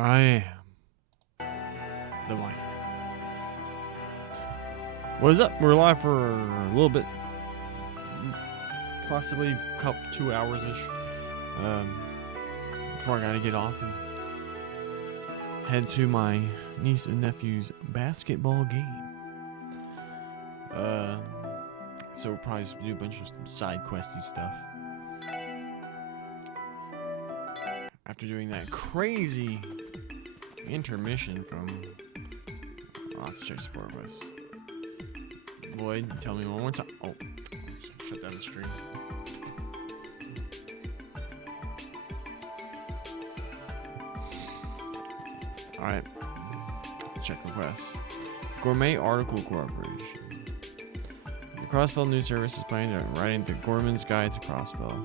I am the mic. What is up? We're live for a little bit, possibly couple 2 hours ish. Before I gotta get off and head to my niece and nephew's basketball game. So we'll probably just do a bunch of side questy stuff. After doing that crazy intermission from, I'll have to check support with. Lloyd, tell me one more time. Oh, shut down the stream. Alright. Check requests. Gourmet Article Corporation. The Crossbell News Service is planning on writing the Gourmet's Guide to Crossbell.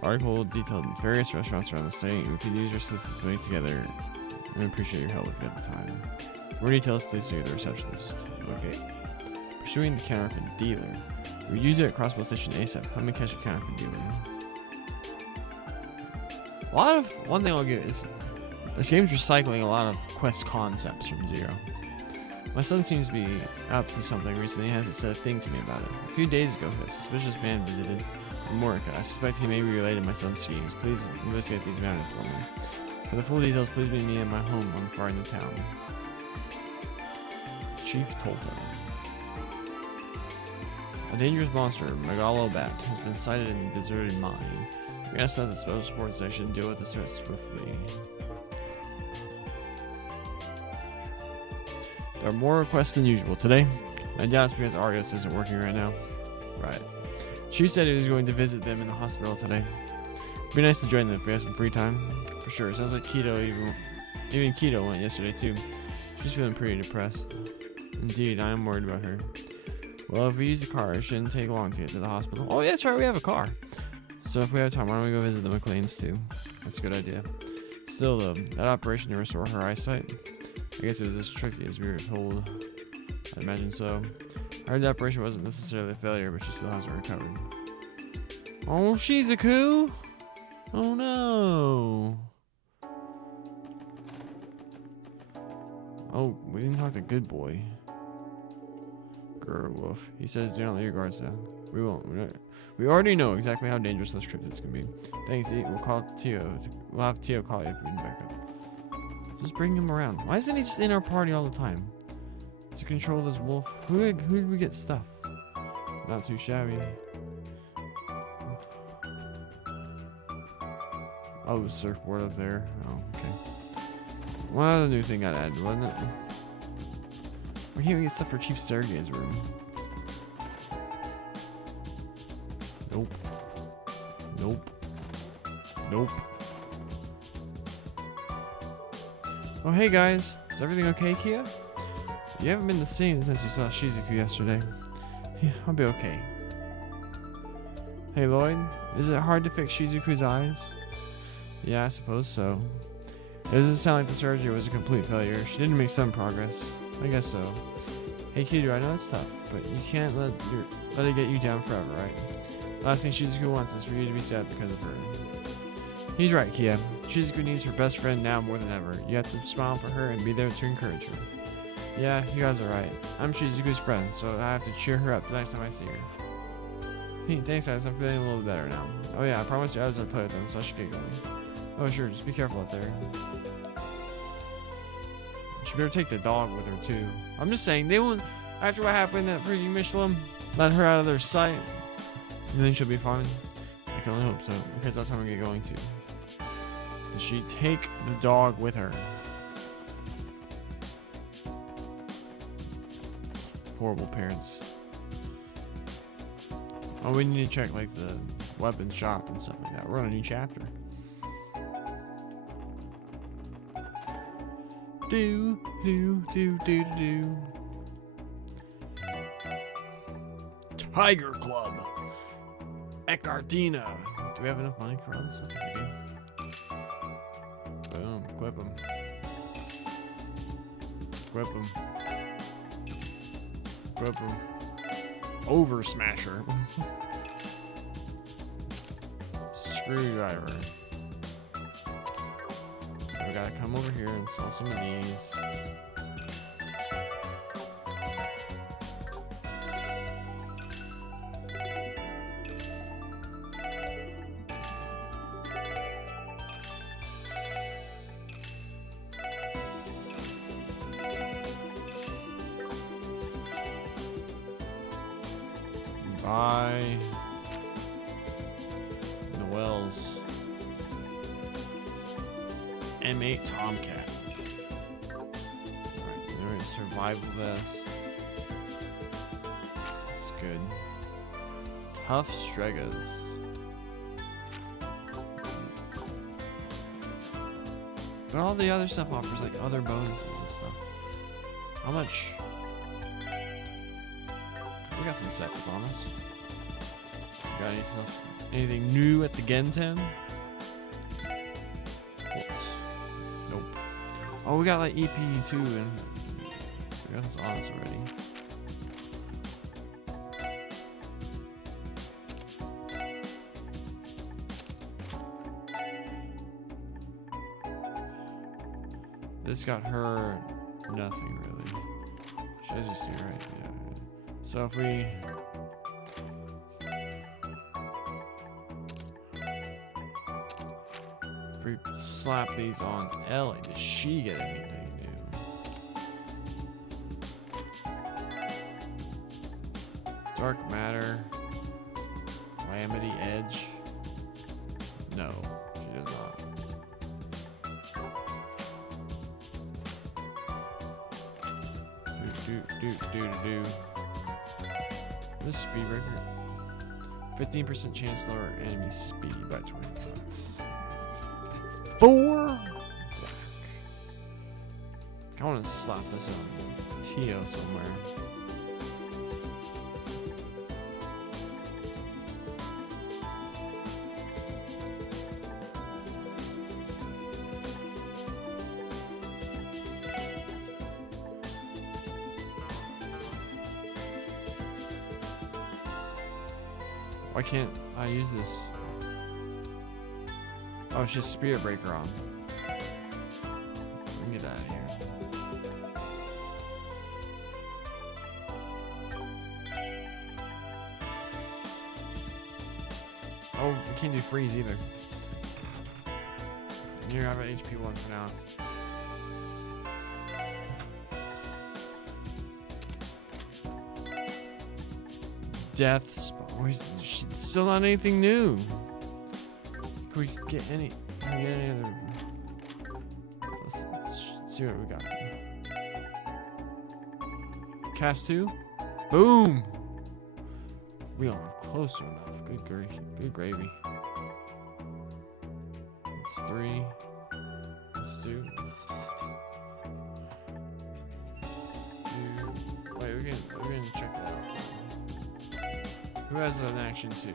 The article detailed various restaurants around the state. We could use your assistance to put together and appreciate your help at the time. More details, please do the receptionist. Okay. Pursuing the counterfeit dealer. We use it at Crossbell Station ASAP. Help me catch a counterfeit dealer. One thing I'll give is this game's recycling a lot of quest concepts from Zero. My son seems to be up to something recently. He hasn't said a thing to me about it. A few days ago, a suspicious man visited Morica. I suspect he may be related to my son's schemes. Please investigate these matters for me. For the full details, please meet me at my home on far end of town. Chief Tolton. A dangerous monster, Megalobat, has been sighted in a deserted mine. We asked that the special support station deal with this threat swiftly. There are more requests than usual today. I doubt it's because Arios isn't working right now. Right. Chief said he was going to visit them in the hospital today. It'd be nice to join them if we have some free time. For sure. Sounds like Keto even Keto went yesterday too. She's feeling pretty depressed. Indeed, I am worried about her. Well, if we use the car, it shouldn't take long to get to the hospital. Oh, yeah, that's right, we have a car. So if we have time, why don't we go visit the McLeans too? That's a good idea. Still though, that operation to restore her eyesight, I guess it was as tricky as we were told. I imagine so. I heard the operation wasn't necessarily a failure, but she still hasn't recovered. Oh, Shizuku! Oh no! Oh, we didn't talk to Good Boy. Grr, Wolf. He says do not let your guards down. We won't. We already know exactly how dangerous those cryptids can be. Thanks, E. We'll call Tio. We'll have Tio call you if we need backup. Just bring him around. Why isn't he just in our party all the time? To control this wolf. Who did we get stuff? Not too shabby. Oh, surfboard up there. Oh, okay. One other new thing got added, wasn't it? We can't even get stuff for Chief Sergey's room. Nope. Nope. Nope. Oh, hey guys. Is everything okay, Kia? You haven't been the same since you saw Shizuku yesterday. Yeah, I'll be okay. Hey Lloyd, is it hard to fix Shizuku's eyes? Yeah, I suppose so. It doesn't sound like the surgery was a complete failure. She did make some progress. I guess so. Hey Kido, I know it's tough, but you can't let it get you down forever, right? Last thing Shizuku wants is for you to be sad because of her. He's right, Kia. Shizuku needs her best friend now more than ever. You have to smile for her and be there to encourage her. Yeah, you guys are right. I'm Shizuku's friend, so I have to cheer her up the next time I see her. Hey, thanks guys, I'm feeling a little better now. Oh yeah, I promised you I was gonna play with them, so I should get going. Oh sure, just be careful out there. She better take the dog with her too. I'm just saying, they won't, after what happened at freaking Michelin, let her out of their sight. You think she'll be fine? I can only hope so, because that's how we get going to. Does she take the dog with her? Horrible parents. Oh, we need to check like the weapons shop and stuff like that. We're on a new chapter. Do. Tiger Club. Ecardina. Do we have enough money for all this? I think we do. Boom. Equip them. Equip them. Equip them. Over Smasher. Screwdriver. we gotta come over here and sell some of these. Buy Noel's M8 Tomcat. Alright, there is survival vest. That's good. Tough Stregas. But all the other stuff offers like other bonuses and stuff. How much? We got some sets on us. Got anything new at the Gen 10? Nope. Oh, we got like EP2 and we got this on us already. This got her nothing really. She has this thing, right? Yeah. So if we slap these on Ellie, does she get anything new? Dark Matter, Calamity Edge. No, she does not. Do. This speed breaker. 15% chance to lower enemy speed by 25. 4 black. I want to slap this on Tio somewhere. Why can't I use this? Oh, it's just Spirit Breaker on. Let me get out of here. Oh, we can't do freeze either. Here, I have an HP 1 for now. Death Spot. Still not anything new. Can we get any? Can we get any other? Let's see what we got. Cast 2. Boom. We are close to enough. Good gravy. It's 3. It's 2. Wait, we can check that out. Who has an action 2?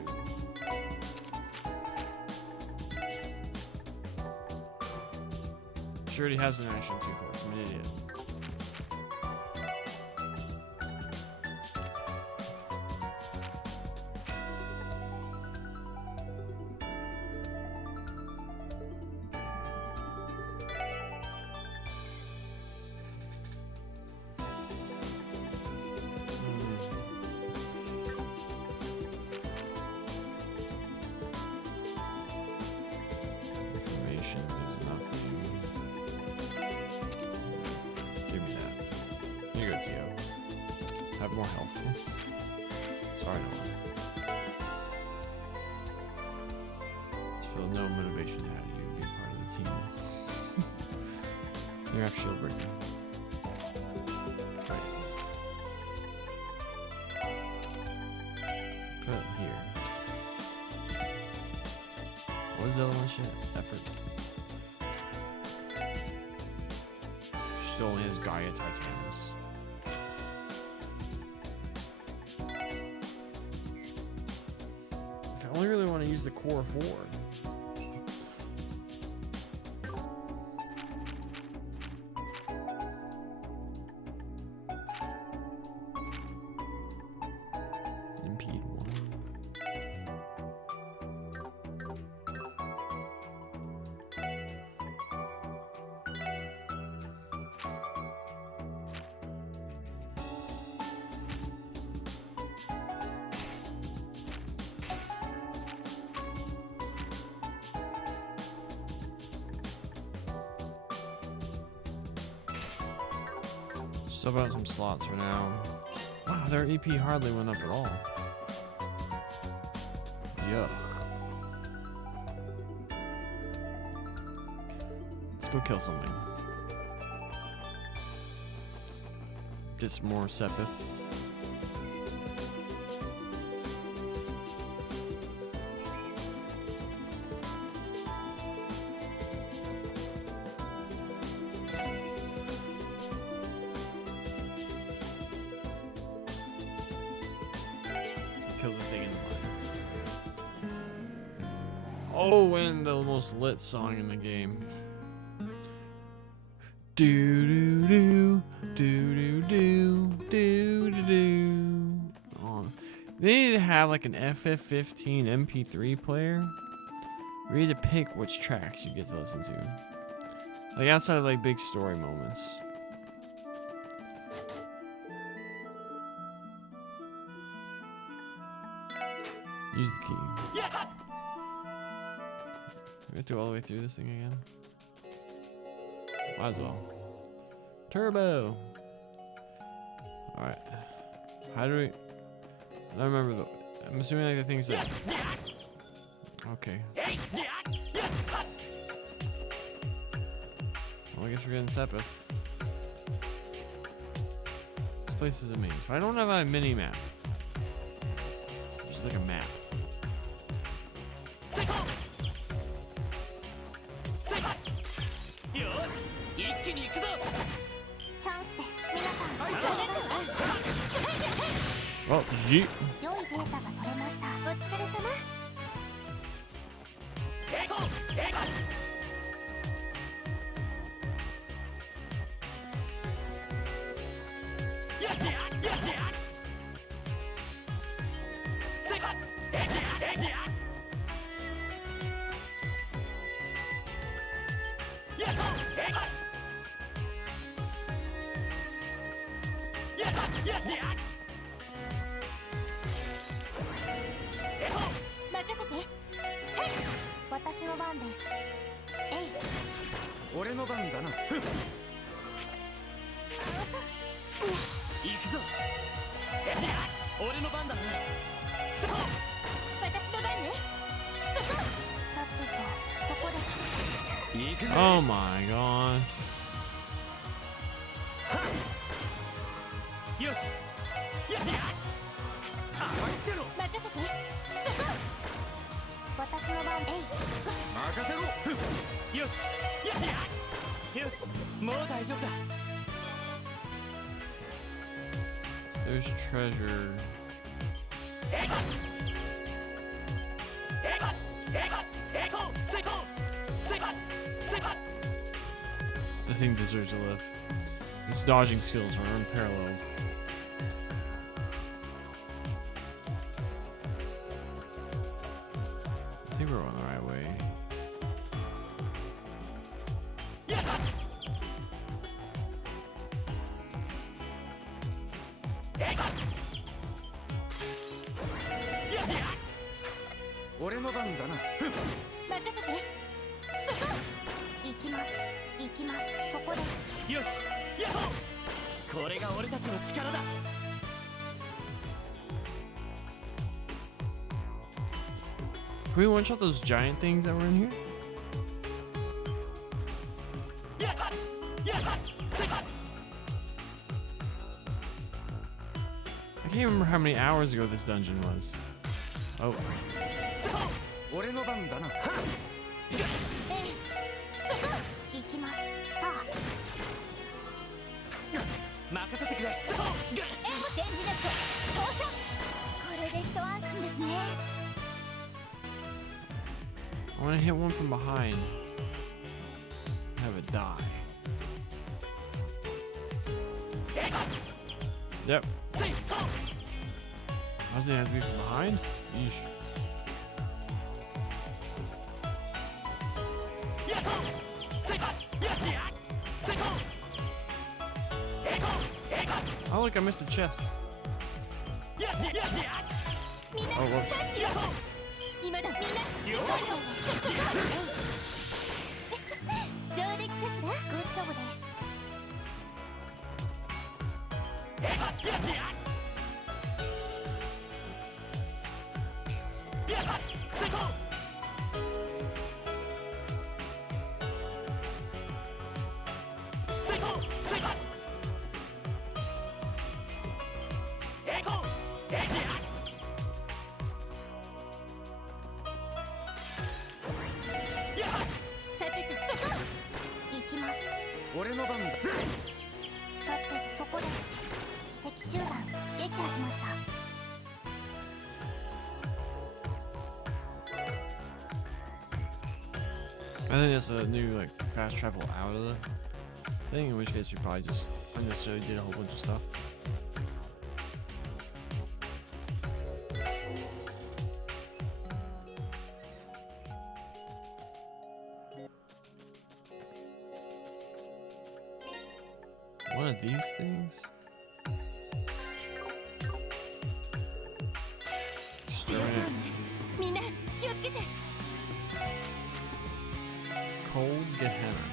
She already has an action 2 for us. I'm an idiot. Have more health. Sorry, no. Just feel no motivation to have you be part of the team. You have shield breaker. Right. Put it here. What is the other one shit? Effort. She only has Gaia Titanus. I only really want to use the core 4. Impede 1. Sub out some slots for now. Wow, their EP hardly went up at all. Yuck. Let's go kill something. Get some more Sepith. Kill the thing in the mine. Oh, and the most lit song in the game. Do do do do do do do do. Oh, they need to have like an FF15 MP3 player. We need to pick which tracks you get to listen to, like outside of like big story moments. Use the key. Yeah. We have to go all the way through this thing again. Might as well. Turbo. All right. How do we? I don't remember the. I'm assuming like the things that. Okay. Well, I guess we're getting Sepith. This place is amazing. I don't have a mini map. Just like a map. Oh, G. Oh my god. There's treasure. The thing deserves a lift. Its dodging skills are unparalleled. I think we're on the right way. Can we one-shot those giant things that were in here? I can't remember how many hours ago this dungeon was. Oh. I want to hit one from behind. Have it die. Yep. Does it have to be from behind? Yeesh. Oh look, I missed a chest. Oh, whoops. 俺の番だ。さて、そこです。敵集団撃破しました。I think that's a new like fast travel out of the thing, in which case you probably just unnecessarily did a whole bunch of stuff. One of these things? Cold Gehenna.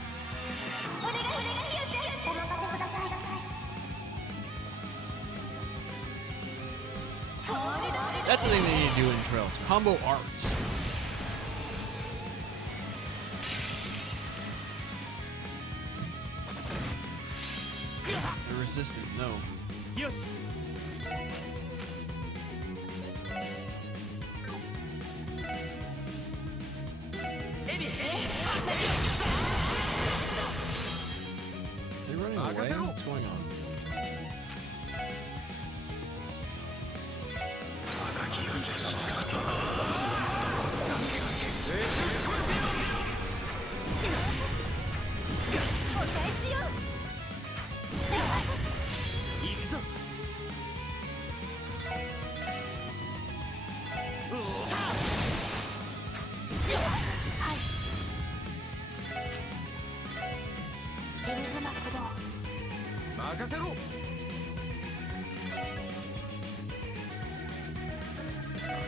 That's the thing they need to do in Trails. Combo arts. The resistant, no. Yes. They're running away? What's going on?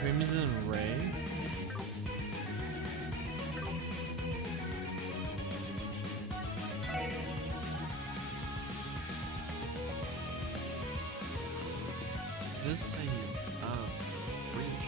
Crimson Ray? This thing is out of reach.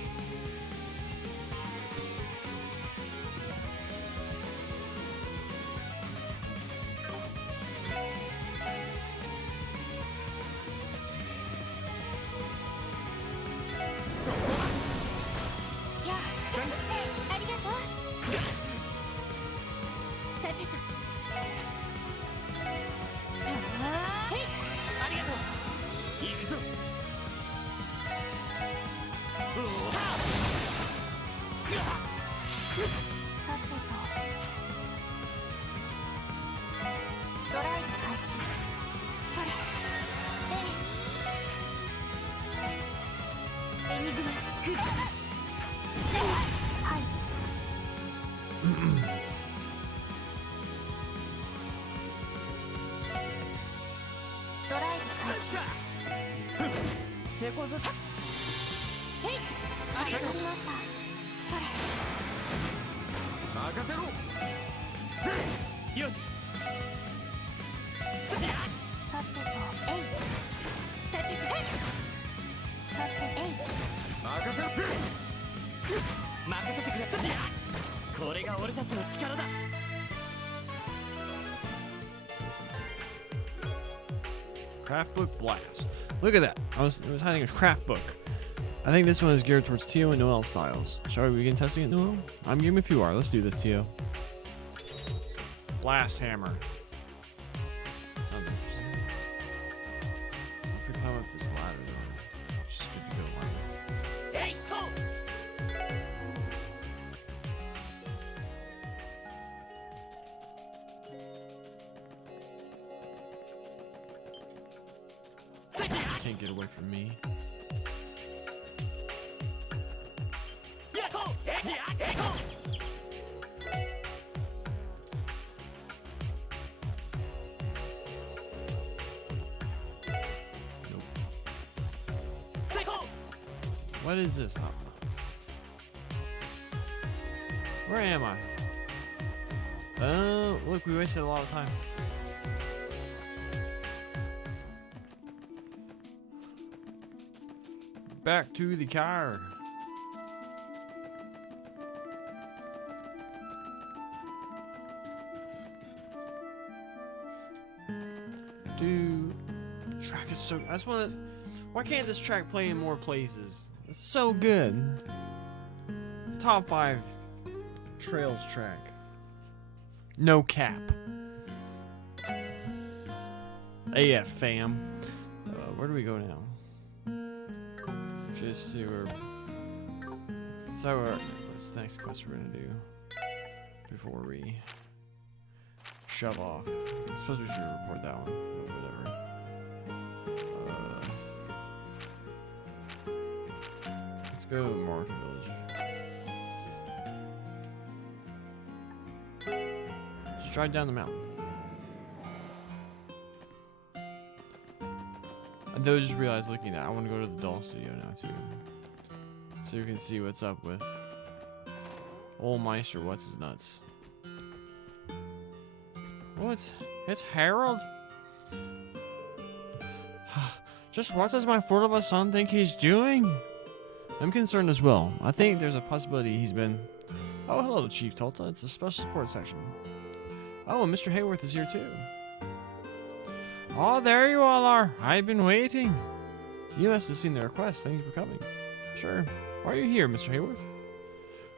Craft book blast. Look at that. I was hiding a craft book. I think this one is geared towards Tio and Noel styles. Shall we begin testing it, Noel? I'm game if you are. Let's do this, Tio. Blast hammer. Sounds interesting. So if we climb up this ladder, though, just good to go. Hey, go! Can't get away from me. What is this? Where am I? Oh, look, we wasted a lot of time. back to the car. Dude, track is so. I just want to. Why can't this track play in more places? It's so good. Top 5 trails track. No cap. AF fam. Where do we go now? Just see where. So what's the next quest we're gonna do before we shove off? I suppose we should report that one. But whatever. Let's go to Market Village. Just drive down the mountain. I though just realized looking at that, I want to go to the doll studio now too. So you can see what's up with old Meister, what's his nuts. Oh, it's Harold. Just what does my fool of a son think he's doing? I'm concerned as well. I think there's a possibility he's been... Oh, hello, Chief Tolta. It's a special support section. Oh, and Mr. Hayworth is here too. Oh, there you all are. I've been waiting. You must have seen the request. Thank you for coming. Sure. Why are you here, Mr. Hayworth?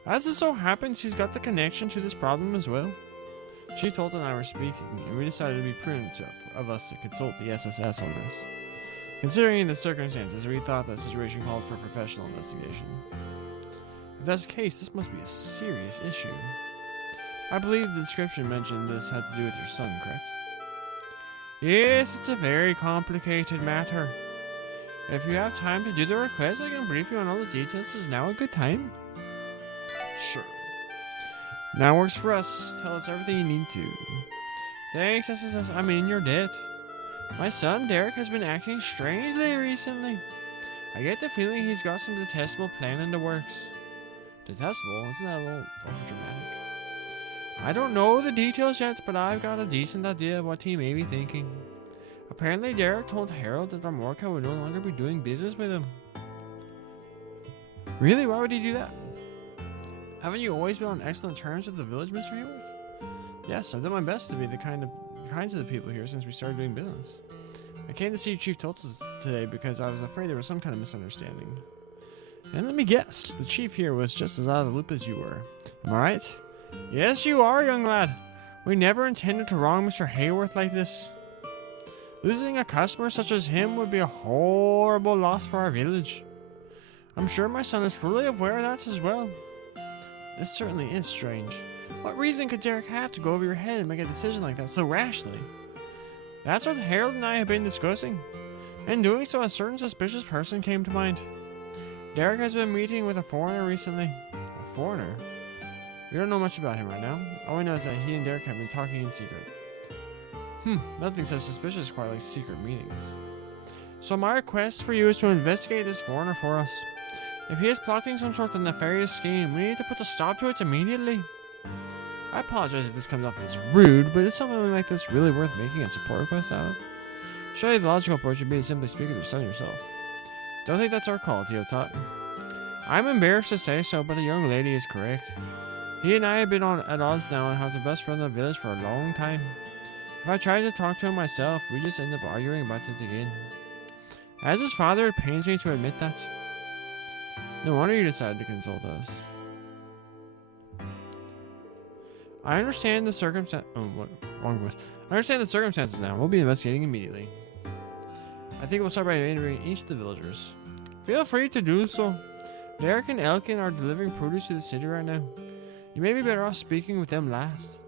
As it so happens, he's got the connection to this problem as well. Chief Tolta and I were speaking, and we decided it would be prudent of us to consult the SSS on this. Considering the circumstances, we thought that situation called for professional investigation. If that's the case, this must be a serious issue. I believe the description mentioned this had to do with your son, correct? Yes, it's a very complicated matter. If you have time to do the request, I can brief you on all the details. Is now a good time? Sure. Now works for us. Tell us everything you need to. Thanks, SSS. I'm in your debt. My son, Derek, has been acting strangely recently. I get the feeling he's got some detestable plan in the works. Detestable? Isn't that a little overdramatic? I don't know the details yet, but I've got a decent idea of what he may be thinking. Apparently, Derek told Harold that Amorca would no longer be doing business with him. Really? Why would he do that? Haven't you always been on excellent terms with the village, Mr. Hayworth? Yes, I've done my best to be kind to the people here since we started doing business. I came to see Chief Tolta today because I was afraid there was some kind of misunderstanding. And let me guess, the chief here was just as out of the loop as you were. Am I right? Yes, you are, young lad. We never intended to wrong Mr. Hayworth like this. Losing a customer such as him would be a horrible loss for our village. I'm sure my son is fully aware of that as well. This certainly is strange. What reason could Derek have to go over your head and make a decision like that so rashly? That's what Harold and I have been discussing. In doing so, a certain suspicious person came to mind. Derek has been meeting with a foreigner recently. A foreigner? We don't know much about him right now. All we know is that he and Derek have been talking in secret. Nothing so suspicious quite like secret meetings. So my request for you is to investigate this foreigner for us. If he is plotting some sort of nefarious scheme, we need to put a stop to it immediately. I apologize if this comes off as rude, but is something like this really worth making a support request out of? Surely the logical approach would be to simply speak with your son yourself. Don't think that's our call, Teotot. I'm embarrassed to say so, but the young lady is correct. He and I have been at odds now on how to best run the village for a long time. If I tried to talk to him myself, we just end up arguing about it again. As his father, it pains me to admit that. No wonder you decided to consult us. I understand the circumstances. Oh, what? Wrong voice. I understand the circumstances now. We'll be investigating immediately. I think we'll start by interviewing each of the villagers. Feel free to do so. Derek and Elkin are delivering produce to the city right now. You may be better off speaking with them last.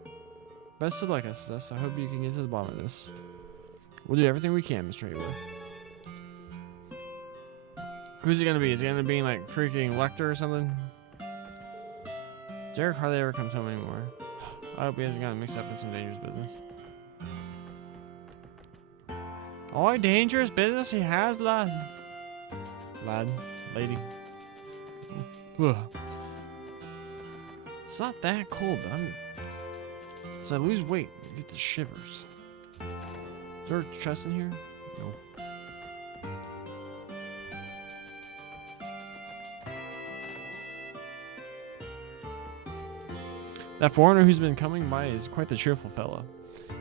Best of luck, SSS. I hope you can get to the bottom of this. We'll do everything we can, Mr. Hayworth. Who's it gonna be? Is it gonna be like freaking Lecter or something? Derek hardly ever comes home anymore. I hope he hasn't gotten mixed up in some dangerous business. Oh, dangerous business he has, lad. Lad. Lady. Ugh. It's not that cold, but as I lose weight, I get the shivers. Is there a chest in here? No. That foreigner who's been coming by is quite the cheerful fellow.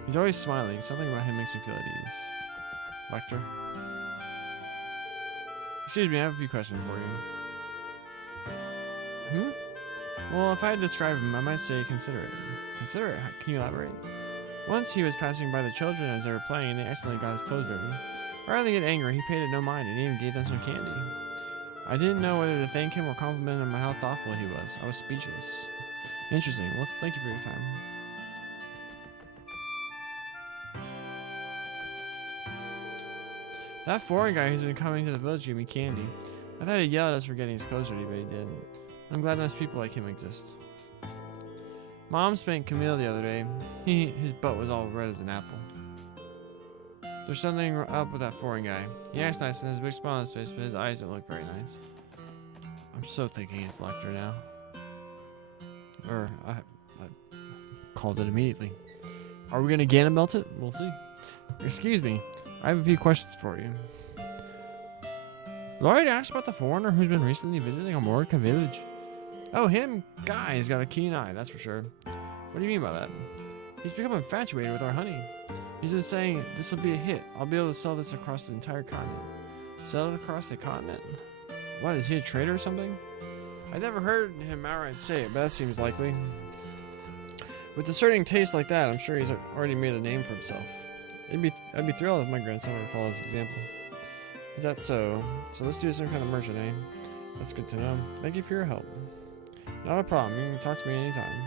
He's always smiling. Something about him makes me feel at ease. Lecter? Excuse me, I have a few questions for you. Well, if I had to describe him, I might say considerate. Considerate? Can you elaborate? Once he was passing by the children as they were playing, and they accidentally got his clothes dirty. Rather than get angry, he paid it no mind and even gave them some candy. I didn't know whether to thank him or compliment him on how thoughtful he was. I was speechless. Interesting. Well, thank you for your time. That foreign guy who's been coming to the village gave me candy. I thought he'd yell at us for getting his clothes dirty, but he didn't. I'm glad nice people like him exist. Mom spanked Camille the other day. His butt was all red as an apple. There's something up with that foreign guy. He acts nice and has a big smile on his face, but his eyes don't look very nice. I'm so thinking it's Lecter now. Or, I called it immediately. Are we gonna Ganon melt it? We'll see. Excuse me. I have a few questions for you. Lloyd asked about the foreigner who's been recently visiting Amorica village. Oh, him? Guy, he's got a keen eye, that's for sure. What do you mean by that? He's become infatuated with our honey. He's been saying, this will be a hit. I'll be able to sell this across the entire continent. Sell it across the continent? What, is he a trader or something? I never heard him outright say it, but that seems likely. With discerning taste like that, I'm sure he's already made a name for himself. I'd be thrilled if my grandson were to follow his example. Is that so? So let's do some kind of merchant, eh? That's good to know. Thank you for your help. Not a problem. You can talk to me anytime.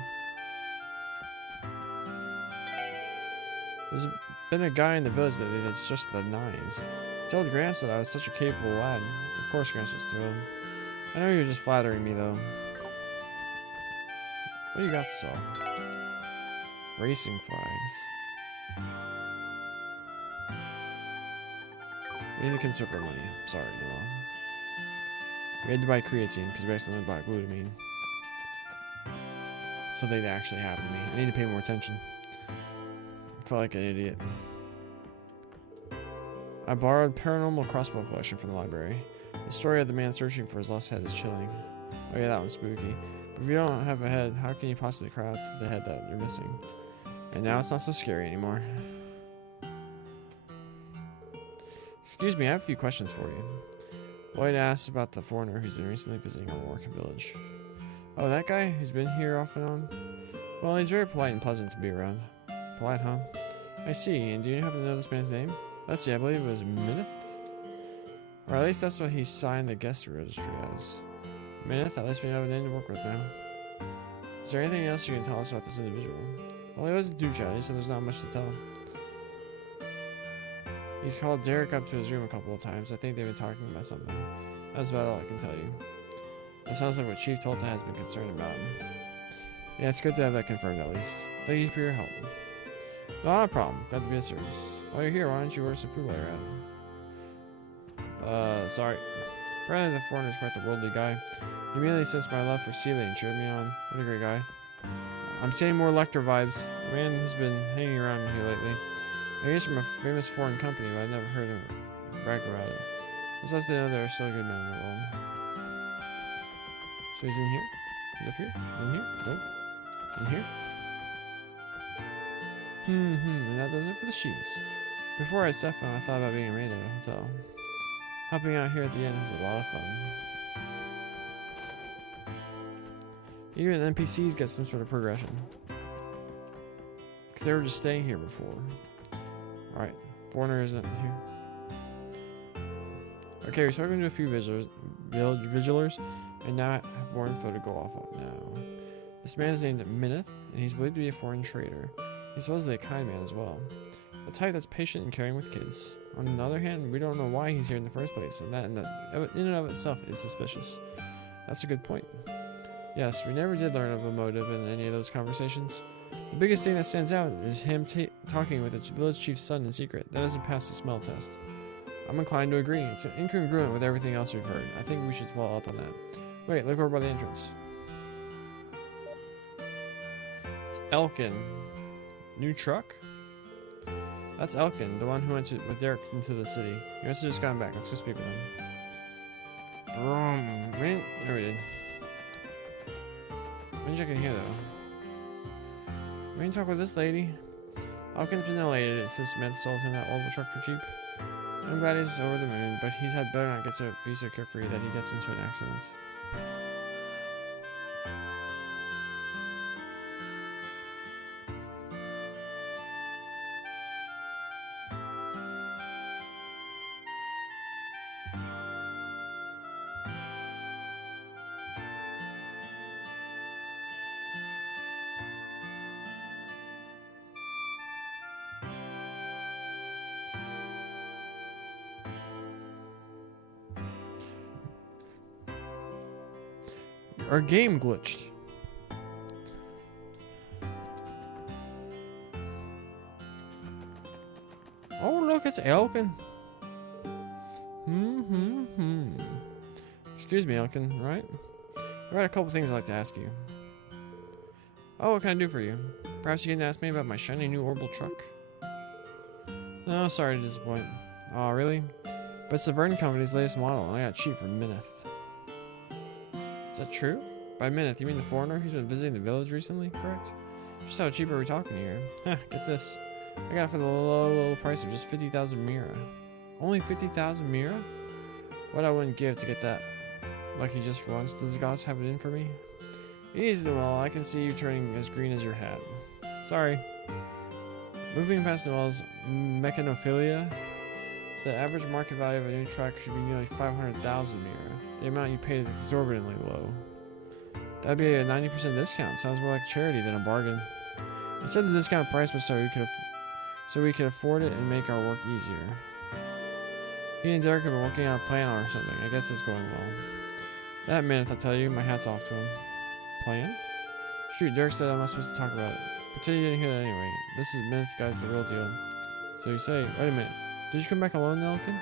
There's been a guy in the village lately that's just the nines. He told Gramps that I was such a capable lad. Of course Gramps was thrilled. I know you're just flattering me, though. What do you got to sell? Racing flags. We need to conserve our money. Sorry, Noel. We had to buy creatine because we accidentally bought glutamine. So they actually happened to me. I need to pay more attention. I felt like an idiot. I borrowed Paranormal Crossbow Collection from the library. The story of the man searching for his lost head is chilling. Oh yeah, that one's spooky. But if you don't have a head, how can you possibly cry out to the head that you're missing? And now it's not so scary anymore. Excuse me, I have a few questions for you. Lloyd asked about the foreigner who's been recently visiting our working village. Oh, that guy who's been here off and on? Well, he's very polite and pleasant to be around. Polite, huh? I see, and do you happen to know this man's name? Let's see, I believe it was Minith? Or at least that's what he signed the guest registry as. Minith, at least we have a name to work with now. Is there anything else you can tell us about this individual? Well, he was a douche, so there's not much to tell. He's called Derek up to his room a couple of times. I think they've been talking about something. That's about all I can tell you. That sounds like what Chief Tolta has been concerned about. Yeah, it's good to have that confirmed at least. Thank you for your help. Not a problem. Glad to be of service. While you're here, why don't you order some food while you're at it? Sorry. Apparently the foreigner's quite the worldly guy. He immediately sensed my love for Celia and cheered me on. What a great guy. I'm seeing more Lecter vibes. The man has been hanging around here lately. I guess from a famous foreign company, but I've never heard him brag about it. This lets to know there are still good men in the world. So he's in here? He's up here? In here? Nope. In here? And that does it for the sheets. Before I set foot, I thought about being a maid at a hotel. Helping out here at the end is a lot of fun. Even the NPCs get some sort of progression. Because they were just staying here before. Alright, foreigner isn't here. Okay, so we're going to do a few vigilers, and now I have more info to go off of now. This man is named Minith, and he's believed to be a foreign trader. He's supposedly a kind man as well. A type that's patient and caring with kids. On the other hand, we don't know why he's here in the first place, and that in and of itself is suspicious. That's a good point. Yes, we never did learn of a motive in any of those conversations. The biggest thing that stands out is him talking with the village chief's son in secret. That doesn't pass the smell test. I'm inclined to agree. It's incongruent with everything else we've heard. I think we should follow up on that. Wait, look over by the entrance. It's Elkin. New truck? That's Elkin, the one who went with Derek into the city. He must have just gotten back. Let's go speak with him. There we did. Let me check in here, though. We can talk with this lady. Alkin's been elated since Smith sold him that orbital truck for cheap. I'm glad he's over the moon, but he's had better not be so carefree that he gets into an accident. Our game glitched. Oh, look, it's Elkin. Excuse me, Elkin, right? I've got a couple things I'd like to ask you. Oh, what can I do for you? Perhaps you can ask me about my shiny new orbital truck? No, sorry to disappoint. Oh, really? But it's the Verne Company's latest model, and I got it cheap from Mineth. Is that true? By Mineth, you mean the foreigner who's been visiting the village recently, correct? Just how cheap are we talking here? Huh, get this. I got it for the low price of just 50,000 Mira. Only 50,000 Mira? What I wouldn't give to get that. Lucky just for once. Does the gods have it in for me? Easy Noel, I can see you turning as green as your hat. Sorry. Moving past Noel's mechanophilia, the average market value of a new truck should be nearly 500,000 Mira. The amount you paid is exorbitantly low. That'd be a 90% discount. Sounds more like charity than a bargain. He said the discount price was so we could afford it and make our work easier. He and Derek have been working on a plan or something. I guess it's going well. That minute, I tell you, my hat's off to him. Plan? Shoot, Derek said I'm not supposed to talk about it. Pretend you didn't hear that anyway. This is Minutes, guys, the real deal. So you say, wait a minute. Did you come back alone, Elkin?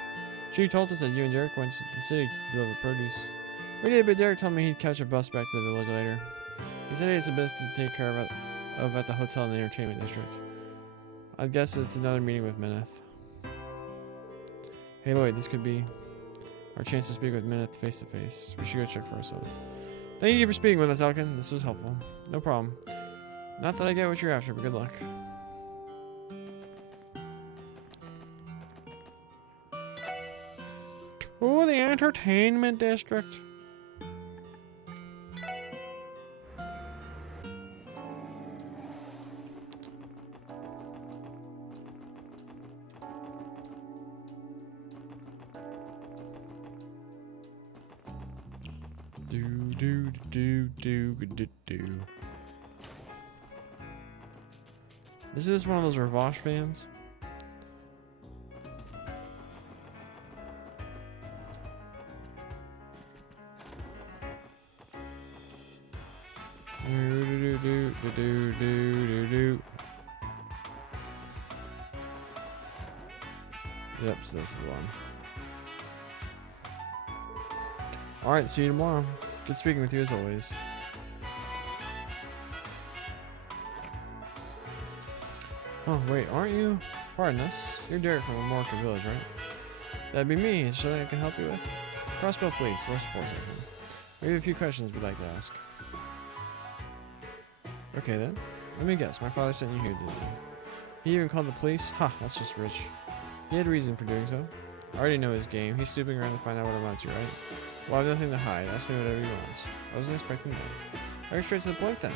She told us that you and Derek went to the city to deliver produce. We did, but Derek told me he'd catch a bus back to the village later. He said he has a business to take care of at the hotel in the entertainment district. I guess it's another meeting with Mineth. Hey Lloyd, this could be our chance to speak with Mineth face to face. We should go check for ourselves. Thank you for speaking with us, Elkin. This was helpful. No problem. Not that I get what you're after, but good luck. To the entertainment district. Do. Is this one of those Ravash fans? Yep, so this is the one. Alright, see you tomorrow. Good speaking with you as always. Oh, wait, aren't you? Pardon us. You're Derek from Market Village, right? That'd be me. Is there something I can help you with? Crossbow Police, Force Support Section. We have a few questions we'd like to ask. Okay then. Let me guess. My father sent you here, didn't he? He even called the police? Ha, that's just rich. He had a reason for doing so. I already know his game. He's snooping around to find out what I'm up to, right? Well, I have nothing to hide. Ask me whatever you want. I wasn't expecting that. I'll get straight to the point then.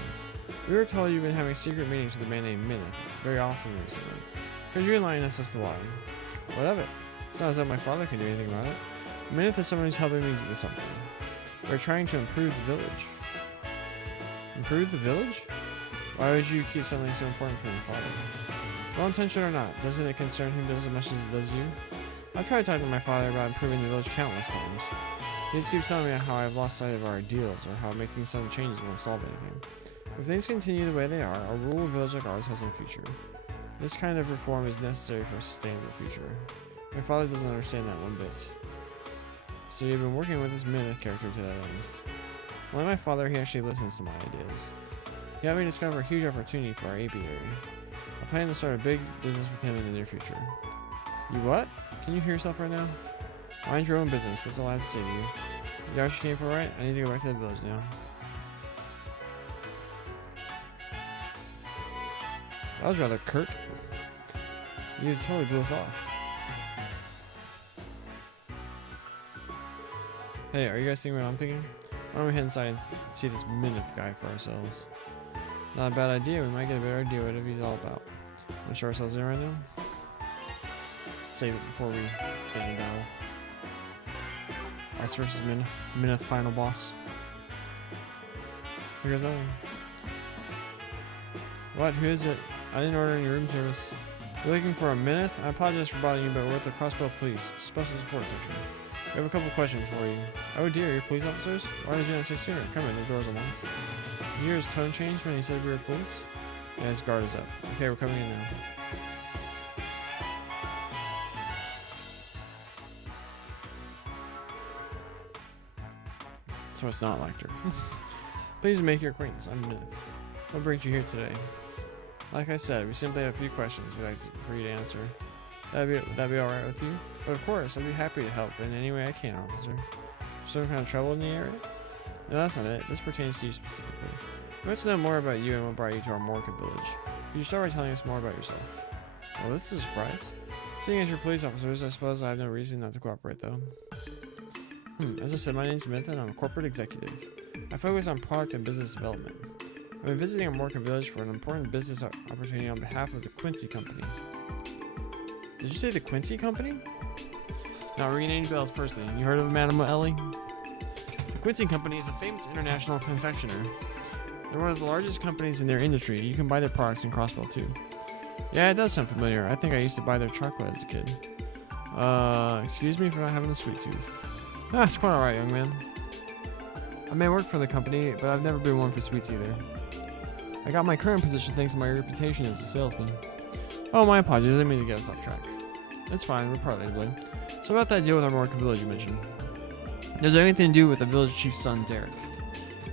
We were told you've been having secret meetings with a man named Mineth very often recently. Could you enlighten us as to why? What of it? It's not as though my father can do anything about it. Mineth is someone who's helping me with something. We're trying to improve the village. Improve the village? Why would you keep something so important from your father? Well intentioned or not, doesn't it concern him just as much as it does you? I've tried talking to my father about improving the village countless times. He just keeps telling me how I've lost sight of our ideals, or how making some changes won't solve anything. If things continue the way they are, a rural village like ours has no future. This kind of reform is necessary for a sustainable future. My father doesn't understand that one bit. So you've been working with this Mineth character to that end. Like my father, he actually listens to my ideas. He helped me discover a huge opportunity for our apiary. I plan to start a big business with him in the near future. You what? Can you hear yourself right now? Mind your own business, that's all I have to say to you. You got what you came for, right? I need to go back to the village now. That was rather curt. You totally blew us off. Hey, are you guys thinking what I'm thinking? Why don't we head inside and see this Minith guy for ourselves? Not a bad idea. We might get a better idea what he's all about. Want to show ourselves in right now? Save it before we get into battle. Us versus Minith final boss. Here goes nothing. What? Who is it? I didn't order any room service. You're looking for a Minith? I apologize for bothering you, but we're at the Crossbow Police Special Support Section. We have a couple questions for you. Oh dear, you're police officers? Why did you not say sooner? Come in, the door's unlocked. You hear his tone change when he said we were police? Yeah, his guard is up. Okay, we're coming in now. So it's not Lecter. Please make your acquaintance. I'm Minith. What brings you here today? Like I said, we simply have a few questions we'd like for you to answer. Would that be alright with you? But of course, I'd be happy to help in any way I can, officer. Some kind of trouble in the area? No, that's not it. This pertains to you specifically. We want to know more about you and what brought you to our Morka village. Could you start by telling us more about yourself? Well, this is a surprise. Seeing as you're police officers, I suppose I have no reason not to cooperate, though. As I said, my name's Smith and I'm a corporate executive. I focus on product and business development. I've been visiting our Morka village for an important business opportunity on behalf of the Quincy Company. Did you say the Quincy Company? Not ringing any bells personally. You heard of Madame Ellie? The Quincy Company is a famous international confectioner. They're one of the largest companies in their industry. You can buy their products in Crossbell too. Yeah, it does sound familiar. I think I used to buy their chocolate as a kid. Excuse me for not having a sweet tooth. Ah, it's quite alright, young man. I may work for the company, but I've never been one for sweets either. I got my current position thanks to my reputation as a salesman. Oh, my apologies. I didn't mean to get us off track. It's fine. We're partly to blame. So about that deal with our Morka village you mentioned. Does it have anything to do with the village chief's son, Derek?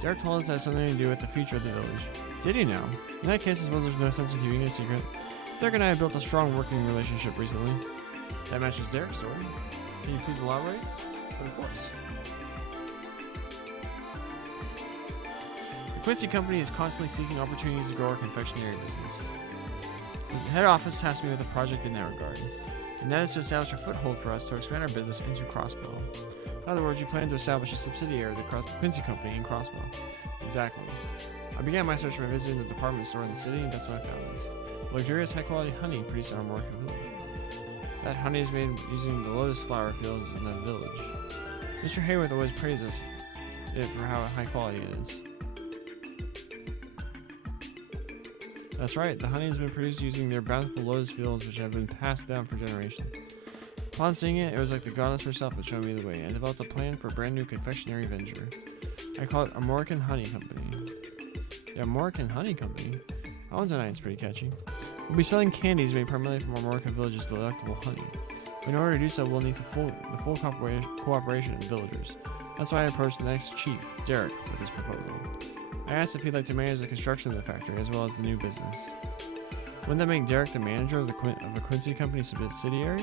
Derek told us it has something to do with the future of the village. Did he now? In that case, I suppose there's no sense in keeping it a secret. Derek and I have built a strong working relationship recently. That matches Derek's story. Can you please elaborate? But of course. The Quincy Company is constantly seeking opportunities to grow our confectionery business. The head office tasked me with a project in that regard, and that is to establish a foothold for us to expand our business into Crossbow. In other words, you plan to establish a subsidiary of the Quincy Company in Crossbow. Exactly. I began my search by visiting the department store in the city, and that's when I found it. Luxurious high-quality honey produced in our Morka village. That honey is made using the lotus flower fields in that village. Mr. Hayworth always praises it for how high quality it is. That's right, the honey has been produced using their bountiful lotus fields which have been passed down for generations. Upon seeing it, it was like the goddess herself that showed me the way. I developed a plan for a brand new confectionery venture. I call it American Honey Company. The American Honey Company? I won't deny it's pretty catchy. We'll be selling candies made primarily from our Morka village's delectable honey. But in order to do so, we'll need the full cooperation of villagers. That's why I approached the next chief, Derek, with this proposal. I asked if he'd like to manage the construction of the factory as well as the new business. Wouldn't that make Derek the manager of the Quincy Company subsidiary?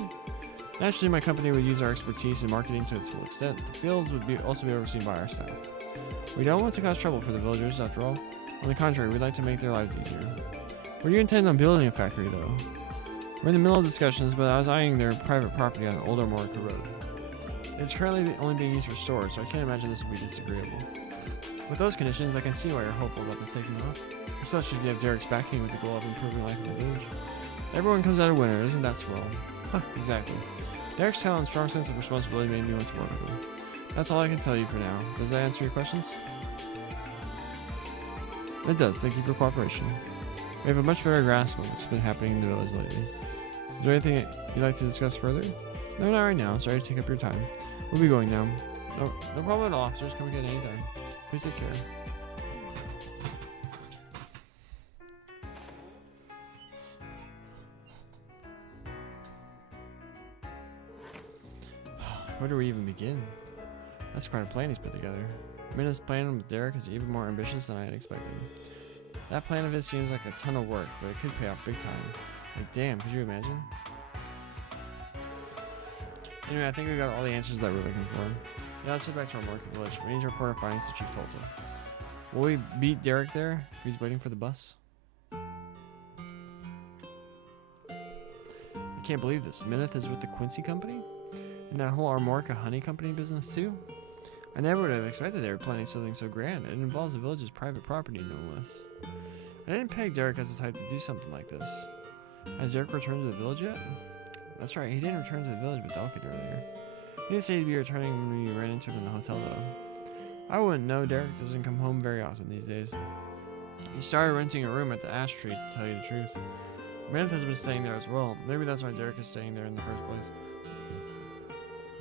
Naturally, my company would use our expertise in marketing to its full extent. The fields would also be overseen by our staff. We don't want to cause trouble for the villagers, after all. On the contrary, we'd like to make their lives easier. Where do you intend on building a factory, though? We're in the middle of discussions, but I was eyeing their private property on Older Morka Road. It's currently only being used for storage, so I can't imagine this would be disagreeable. With those conditions, I can see why you're hopeful about this taking off, especially if you have Derek's backing with the goal of improving life in the village. Everyone comes out a winner, isn't that swell? Huh, exactly. Derek's talent and strong sense of responsibility made me want to work with him. That's all I can tell you for now. Does that answer your questions? It does. Thank you for cooperation. We have a much better grasp of what's been happening in the village lately. Is there anything you'd like to discuss further? No, not right now. Sorry to take up your time. We'll be going now. No problem at all, officers. Come again anytime. Please take care. Where do we even begin? That's quite a plan he's put together. Minna's plan with Derek is even more ambitious than I had expected. That plan of his seems like a ton of work, but it could pay off big time. Like, damn, could you imagine? Anyway, I think we got all the answers that we're looking for. Yeah, let's head back to our Morka village. We need to report our findings to Chief Tolta. Will we beat Derek there if he's waiting for the bus? can't believe this. Mineth is with the Quincy Company? And that whole Armorica Honey Company business too? I never would have expected they were planning something so grand. It involves the village's private property, no less. I didn't peg Derek as the type to do something like this. Has Derek returned to the village yet? That's right, he didn't return to the village with Delicate earlier. He didn't say he'd be returning when we ran into him in the hotel though. I wouldn't know. Derek doesn't come home very often these days. He started renting a room at the Ash Tree, to tell you the truth. Mineth has been staying there as well. Maybe that's why Derek is staying there in the first place.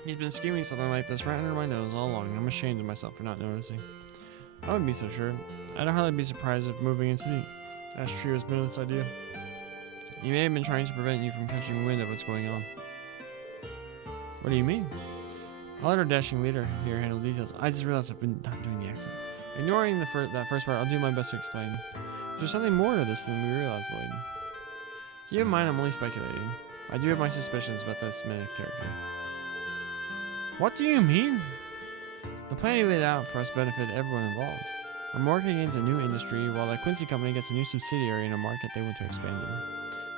He's been scheming something like this right under my nose all along. I'm ashamed of myself for not noticing. I wouldn't be so sure. I'd hardly be surprised if moving into the Ash Tree was Mineth's idea. He may have been trying to prevent you from catching wind of what's going on. What do you mean? I'll let our dashing leader here handle details. I just realized I've been not doing the accent. Ignoring that first part, I'll do my best to explain. There's something more to this than we realized, Lloyd. Keep in mind I'm only speculating. I do have my suspicions about this Mineth character. What do you mean? The plan he laid out for us benefited everyone involved. Armorica gains a new industry, while the Quincy Company gets a new subsidiary in a market they want to expand in.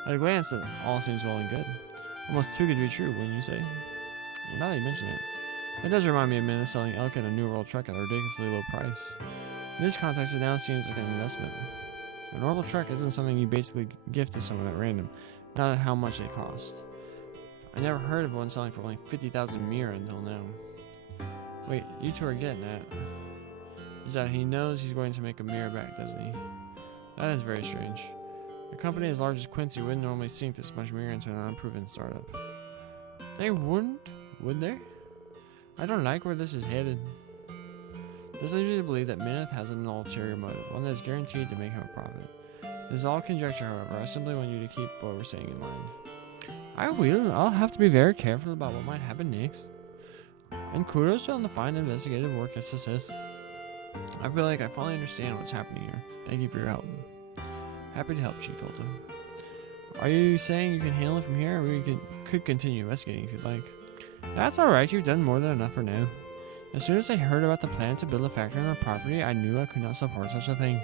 At a glance, it all seems well and good. Almost too good to be true, wouldn't you say? Well, now that you mention it, that does remind me of Mineth selling Elkin a New World truck at a ridiculously low price. In this context, it now seems like an investment. An orbital truck isn't something you basically gift to someone at random, not at how much they cost. I never heard of one selling for only 50,000 mira until now. Wait, you two are getting at is that he knows he's going to make a mirror back, doesn't he? That is very strange. A company as large as Quincy wouldn't normally sink this much mirror into an unproven startup. They wouldn't, would they? I don't like where this is headed. This leads me to believe that Mineth has an ulterior motive, one that is guaranteed to make him a profit. This is all conjecture, however. I simply want you to keep what we're saying in mind. I will. I'll have to be very careful about what might happen next. And kudos on the fine investigative work as assist. I feel like I finally understand what's happening here. Thank you for your help. Happy to help, she told him. Are you saying you can handle it from here, or we could continue investigating if you'd like? That's alright, you've done more than enough for now. As soon as I heard about the plan to build a factory on our property, I knew I could not support such a thing.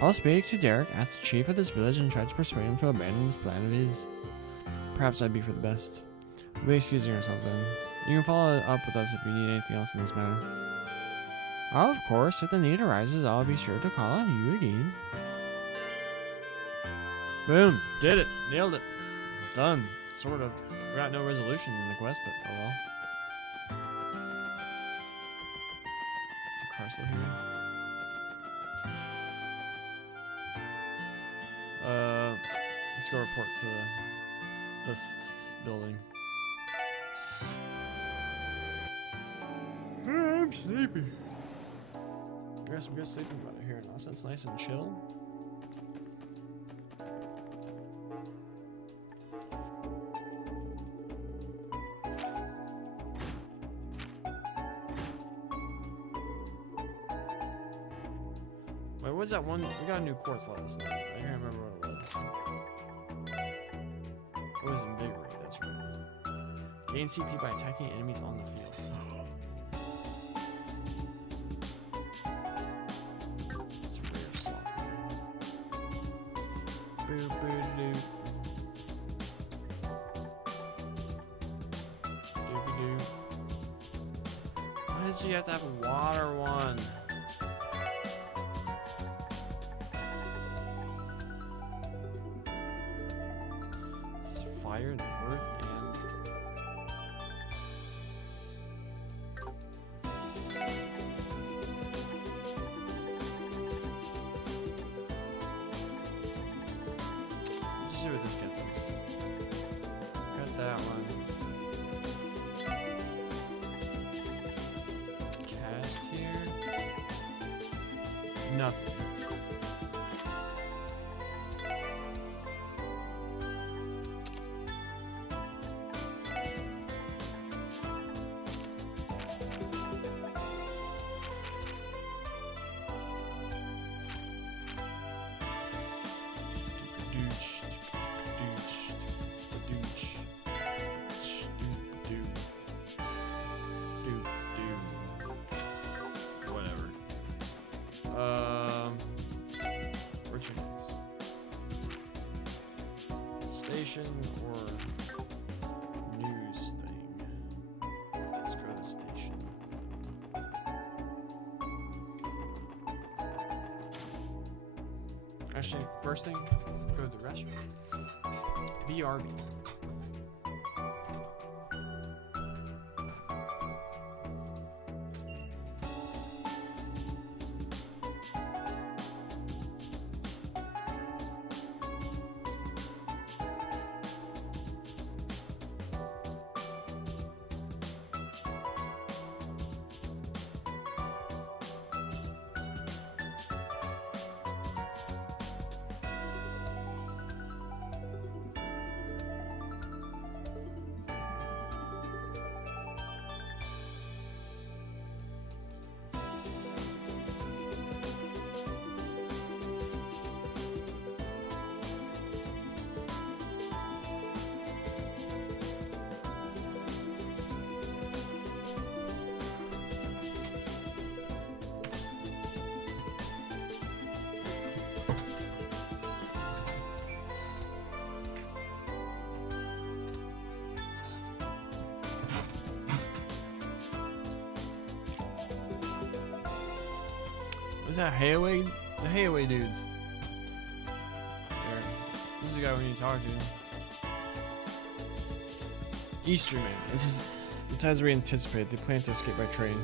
I'll speak to Derek as the chief of this village and try to persuade him to abandon this plan of his. Perhaps that'd be for the best. We'll be excusing ourselves then. You can follow up with us if you need anything else in this matter. Of course, if the need arises, I'll be sure to call on you again. Boom. Did it. Nailed it. Done. Sort of. We got no resolution in the quest, but oh well. Is the car still here? Let's go report to this building. I'm sleepy. I guess we got sleeping weather here in Austin. It's nice and chill. Wait, what was that one? We got a new quartz last night. I can't remember what it was. It was invigorate, that's right. Gain CP by attacking enemies on the field. It's a rare slot. Boo boo doo. Doobie doo. Why does she have to have a water one? Fire and earth and let's see what this gets us. Got that one. Cast here. Nothing. Where's your next? Station or Actually, first thing, go to the restroom. BRB. Is that Hayaway? The Hayaway dudes. There. This is the guy we need to talk to. Easter man. It's as we anticipate. They plan to escape by train.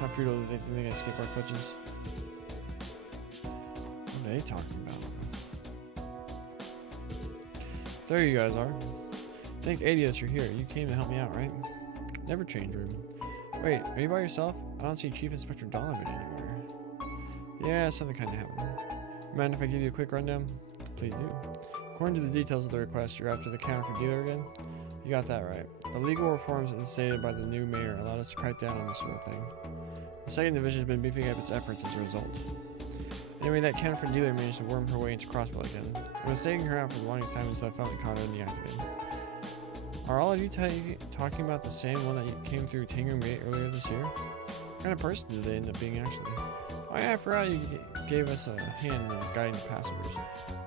How futile do they think they can escape our clutches? What are they talking about? There you guys are. Thank idiots you're here. You came to help me out, right? Never change room. Wait, are you by yourself? I don't see Chief Inspector Donovan anywhere. Yeah, something kind of happened. Mind if I give you a quick rundown? Please do. According to the details of the request, you're after the counterfeit dealer again? You got that right. The legal reforms instated by the new mayor allowed us to crack down on this sort of thing. The second division has been beefing up its efforts as a result. Anyway, that counterfeit dealer managed to worm her way into Crossbell again. I was taking her out for the longest time until I finally caught her in the act again. Are all of you talking about the same one that came through Tango Gate earlier this year? What kind of person did they end up being actually? Oh yeah, I forgot you gave us a hand in guiding the passengers.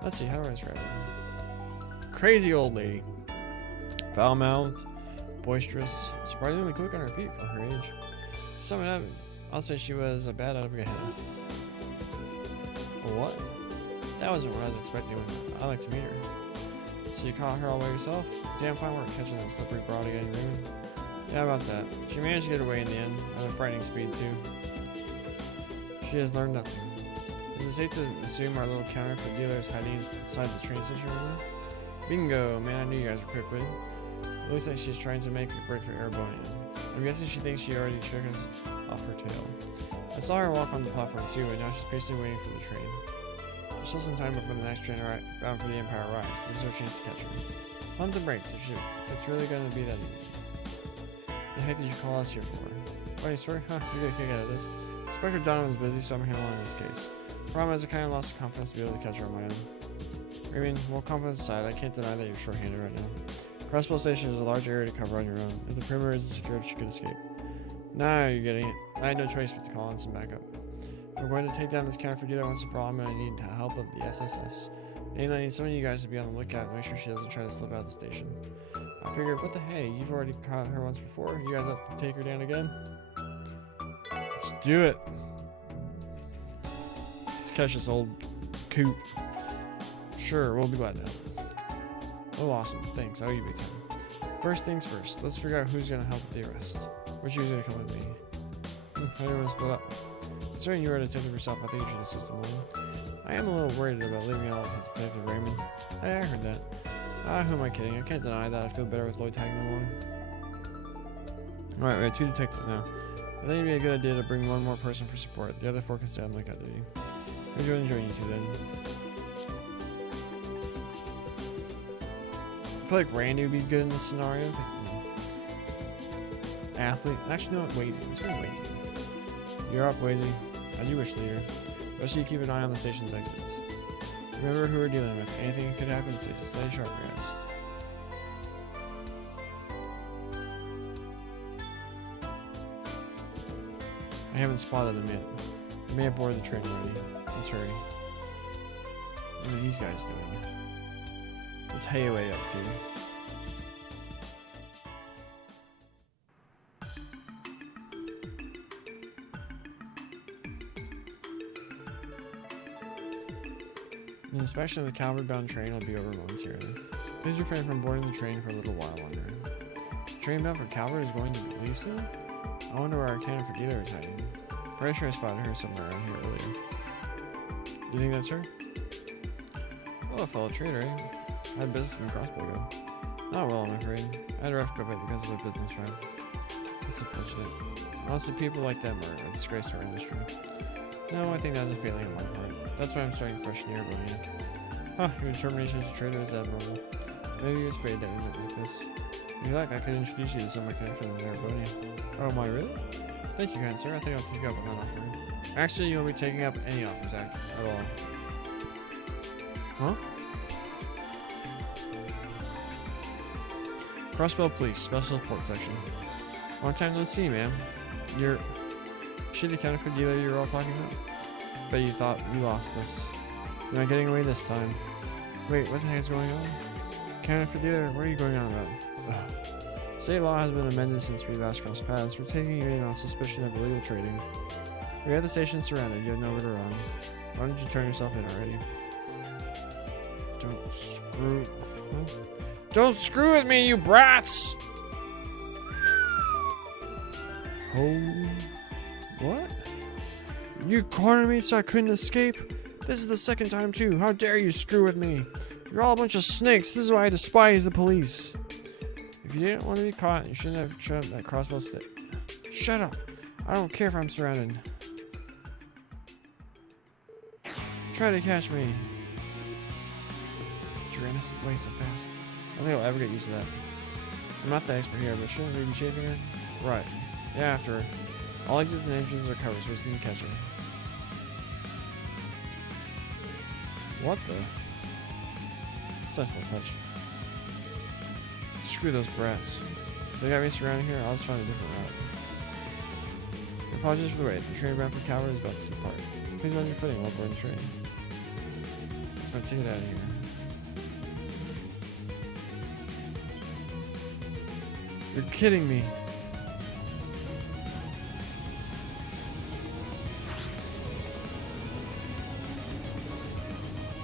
Let's see, how do I describe it? Crazy old lady. Foul-mouthed, boisterous, surprisingly quick on her feet for her age. To sum it up, I'll say she was a bad out of a head. What? That wasn't what I was expecting. I'd like to meet her. So you caught her all by yourself? Damn fine work catching that slippery broad again, Raymond. Yeah, about that. She managed to get away in the end, at a frightening speed too. She has learned nothing. Is it safe to assume our little counterfeit dealer is hiding inside the train station right now? Bingo! Man, I knew you guys were quick-witted. It looks like she's trying to make a break for Airbonia. I'm guessing she thinks she already shook us off her tail. I saw her walk on the platform too, and now she's patiently waiting for the train. There's still some time before the next train bound for the Empire arrives. This is our chance to catch her. Pump the brakes if it's really going to be that easy. The heck did you call us here for? Wait, sorry? Huh, you get a kick out of this. Inspector Donovan's busy, so I'm handling this case. Problem is, I kind of lost the confidence to be able to catch her on my own. I mean, well, confidence aside, I can't deny that you're short-handed right now. Crossbell Station is a large area to cover on your own. If the perimeter isn't secured, she could escape. Now you're getting it. I had no choice but to call in some backup. If we're going to take down this counterfeit dealer once and for all, I'm going to need the help of the SSS. And I need some of you guys to be on the lookout and make sure she doesn't try to slip out of the station. I figured, what the hey, you've already caught her once before. You guys have to take her down again? Let's do it. Let's catch this old coot. Sure, we'll be glad to help. Oh, awesome. Thanks. I owe you big time. First things first, let's figure out who's going to help with the arrest. Which of you is going to come with me? How do you want to split up? Considering you are a detective yourself, I think you should assist him alone. I am a little worried about leaving it all to Detective Raymond. Hey, I heard that. Who am I kidding? I can't deny that I feel better with Lloyd tagging along. Alright, we have 2 detectives now. I think it'd be a good idea to bring one more person for support. The other 4 can stay on lookout duty. Maybe I'll join you 2 then. I feel like Randy would be good in this scenario. Athlete. Actually, no, Wazy. Let's bring Wazy. You're up, Wazy. As you wish, leader. But so you keep an eye on the station's exits. Remember who we're dealing with. Anything could happen, so stay sharp, guys. I haven't spotted them yet. They may have boarded the train already. Let's hurry. What are these guys doing? What's Hayaway up to? The inspection of the cavalry-bound train will be over momentarily. Please refrain from boarding the train for a little while longer. The train bound for cavalry is going to leave soon? I wonder where our cannon for dealer is heading. Pretty sure I spotted her somewhere around here earlier. Do you think that's her? Well, a fellow trader, eh? I had business in Crossbow go. Not well, I'm afraid. I had a rough go of it because of a business trip. That's unfortunate. Honestly, people like them are a disgrace to our industry. No, I think that was a failing on my part. That's why I'm starting fresh in Erebony. Huh, your determination as a trader is admirable. Maybe he was afraid that we went like this. If you like, I could introduce you to some of my connections in Erebony. Oh, am I really? Thank you, kind sir. I think I'll take you up on that offer. Actually, you won't be taking up any offers at all. Huh? Crossbow Police, Special Support Section. Long time no see, ma'am. You're... She the counterfeit dealer you were all talking about? Bet you thought you lost this. You're not getting away this time. Wait, what the heck is going on? Counterfeit dealer, what are you going on about? Ugh. State law has been amended since we last crossed paths. We're taking you in on suspicion of illegal trading. We have the station surrounded. You have nowhere to run. Why don't you turn yourself in already? Don't screw... Huh? Don't screw with me, you brats! Oh... What? You cornered me so I couldn't escape? This is the second time too. How dare you screw with me? You're all a bunch of snakes. This is why I despise the police. If you didn't want to be caught, you shouldn't have shoved that crossbow stick. Shut up. I don't care if I'm surrounded. Try to catch me. You ran away so fast. I don't think I'll ever get used to that. I'm not the expert here, but shouldn't we be chasing her? Right. Yeah, after her. All exits and entrances are covered, so we just need to catch her. What the? It's nice little touch. Screw those brats. If they got me surrounded here, I'll just find a different route. Apologies for the wait. The train bound for Calvary is about to depart. Please mind your footing while boarding the train. That's my ticket out of here. You're kidding me.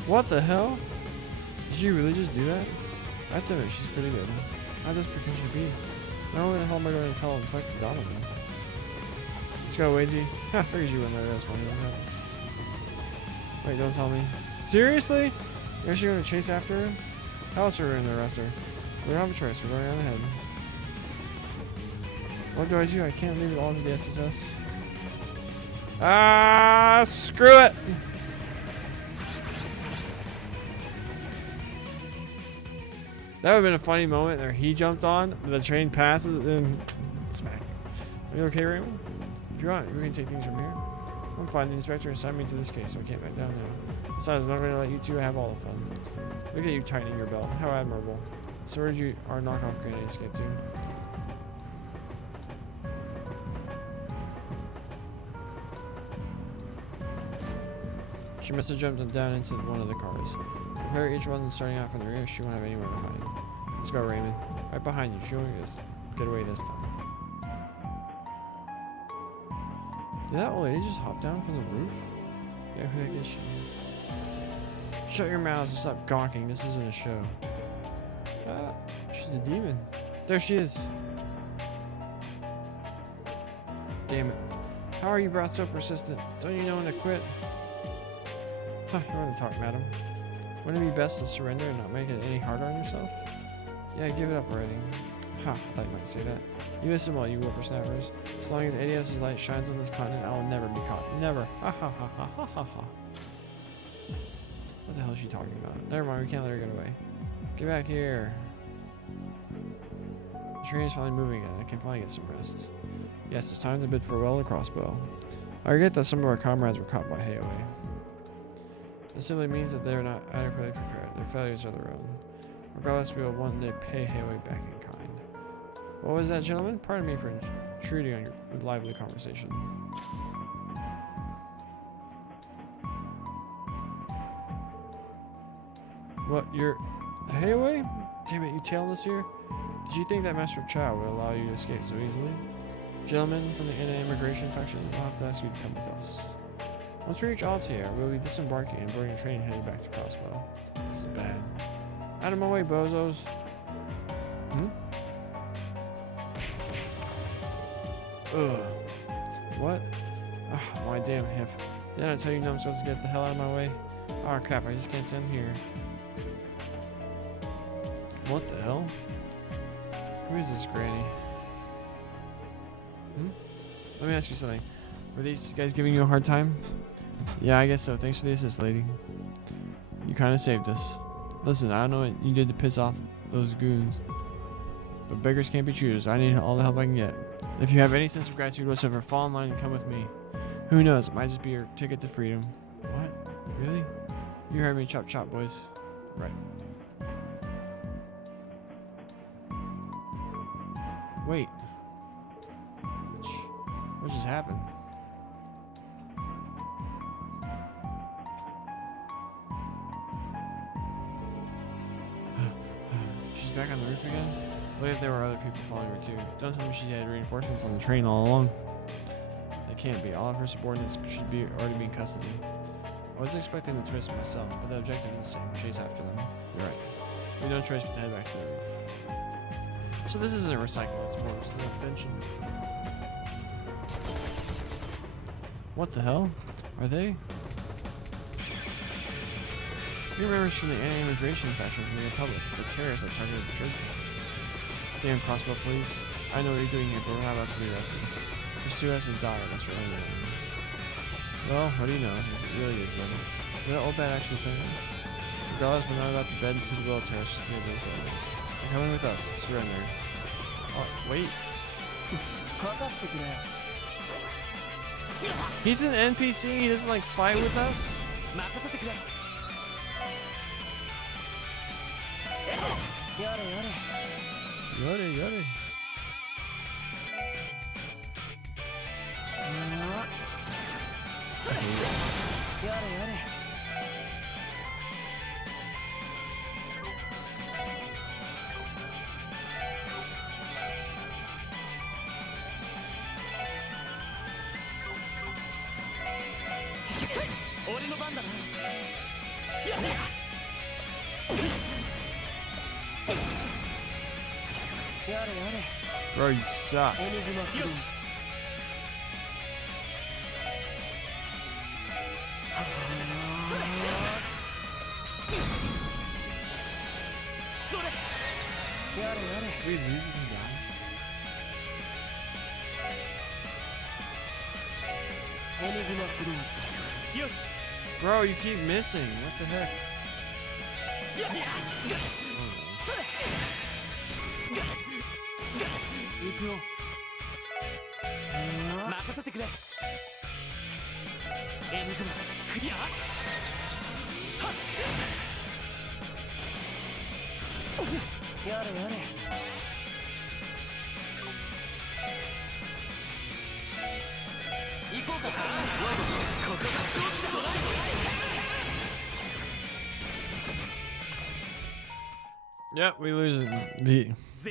What the hell? Did she really just do that? I have to admit, she's pretty good. How desperate can she be? Now where the hell am I going to tell Inspector Donovan? Let's go, Wazy. Ha, figures you wouldn't let us money on that. Wait, don't tell me. Seriously? You're actually going to chase after her? Tell us we're going to arrest her. We don't have a choice, we're going on ahead. What do? I can't leave it all to the SSS. Ah, screw it! That would have been a funny moment there. He jumped on, the train passes, and smack. Are you okay, Raymond? If you want, we can take things from here. I'm fine. The inspector assigned me to this case, so I can't back down now. Besides, I'm not going to let you two have all the fun. Look at you tightening your belt. How admirable. So where did our knockoff grenade escape to? She must have jumped down into one of the cars. Her each one starting out from the rear, she won't have anywhere to hide. Let's go, Raymond. Right behind you. She won't just get away this time. Did that old lady just hop down from the roof? Yeah, who the heck is she? Shut your mouths and stop gawking. This isn't a show. She's a demon. There she is. Damn it. How are you brought so persistent? Don't you know when to quit? Huh, you want to talk, madam? Wouldn't it be best to surrender and not make it any harder on yourself? Yeah, give it up already. Ha, I thought you might say that. You listen well, you whippersnappers. As long as ADS's light shines on this continent, I will never be caught. Never. Ha ha ha ha ha ha ha. What the hell is she talking about? Never mind, we can't let her get away. Get back here. The train is finally moving again. I can finally get some rest. Yes, it's time to bid farewell to Crossbow. I regret that some of our comrades were caught by Hayway. This simply means that they are not adequately prepared. Their failures are their own. Regardless, we will one day pay Hayway back in kind. What was that, gentlemen? Pardon me for intruding on your lively conversation. What, you're Hayway? Damn it, you tailed us here? Did you think that Master Chow would allow you to escape so easily? Gentlemen from the anti-immigration faction, I'll have to ask you to come with us. Once we reach Altair, we'll be disembarking and boarding a train heading back to Crossbow. This is bad. Out of my way, bozos. Ugh. What? Ah, my damn hip. Didn't I tell you I'm supposed to get the hell out of my way? Oh crap, I just can't stand here. What the hell? Who is this granny? Let me ask you something. Were these guys giving you a hard time? Yeah, I guess so. Thanks for the assist, lady. You kind of saved us. Listen, I don't know what you did to piss off those goons, but beggars can't be choosers. I need all the help I can get. If you have any sense of gratitude whatsoever, fall in line and come with me. Who knows? It might just be your ticket to freedom. What? Really? You heard me. Chop chop, boys. Right. Wait. What just happened? She's back on the roof again? What if there were other people following her too? Don't tell me she had reinforcements on the train all along. They can't be. All of her subordinates should be already be in custody. I was expecting the twist myself, but the objective is the same. Chase after them. You're right. We have no choice but to head back to the roof. So this isn't a recycle, it's more just an extension. What the hell? Are they? You remember from the anti-immigration faction from the Republic, the terrorists that targeted the church. Damn Crossbow police. I know what you're doing here, but we're not about to be arrested. Pursue us and die, that's your only way. Well, what do you know? It really is, though. Did that old bad actually think us? Regardless, we're not about to bend into the will of terrorists near those buildings. They're coming with us. Surrender. Oh, wait. He's an NPC, he doesn't like fight with us? Yore, yore. Bro, you suck. Did we lose if he died? Bro, you keep missing. What the heck? Yep, we lose it. B. This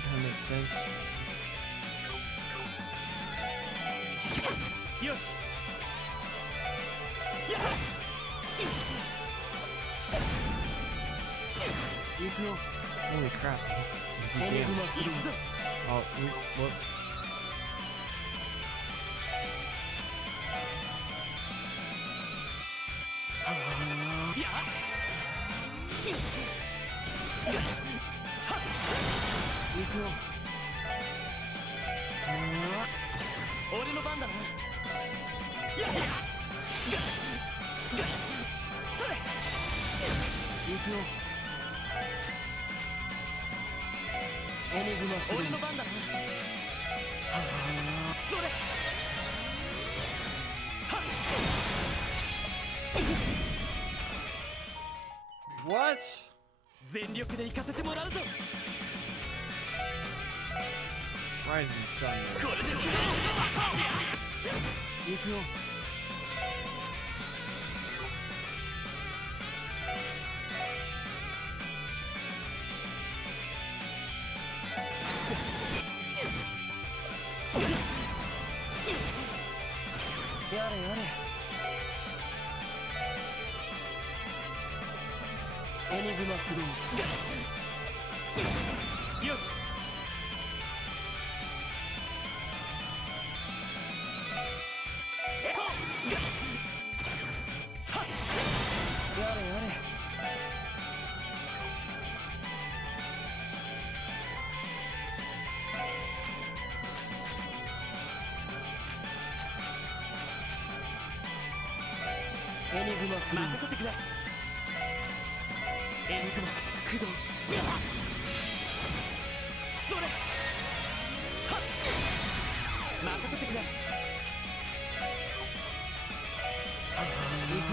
kind of makes sense. Holy crap. Oh, whoops. What? Rising sun. やれやれ。エニグマ駆動。よし。やれやれ。エニグマ駆動。任せてくれ。エニグマ駆動。それ。はっ。任せてくれ。行く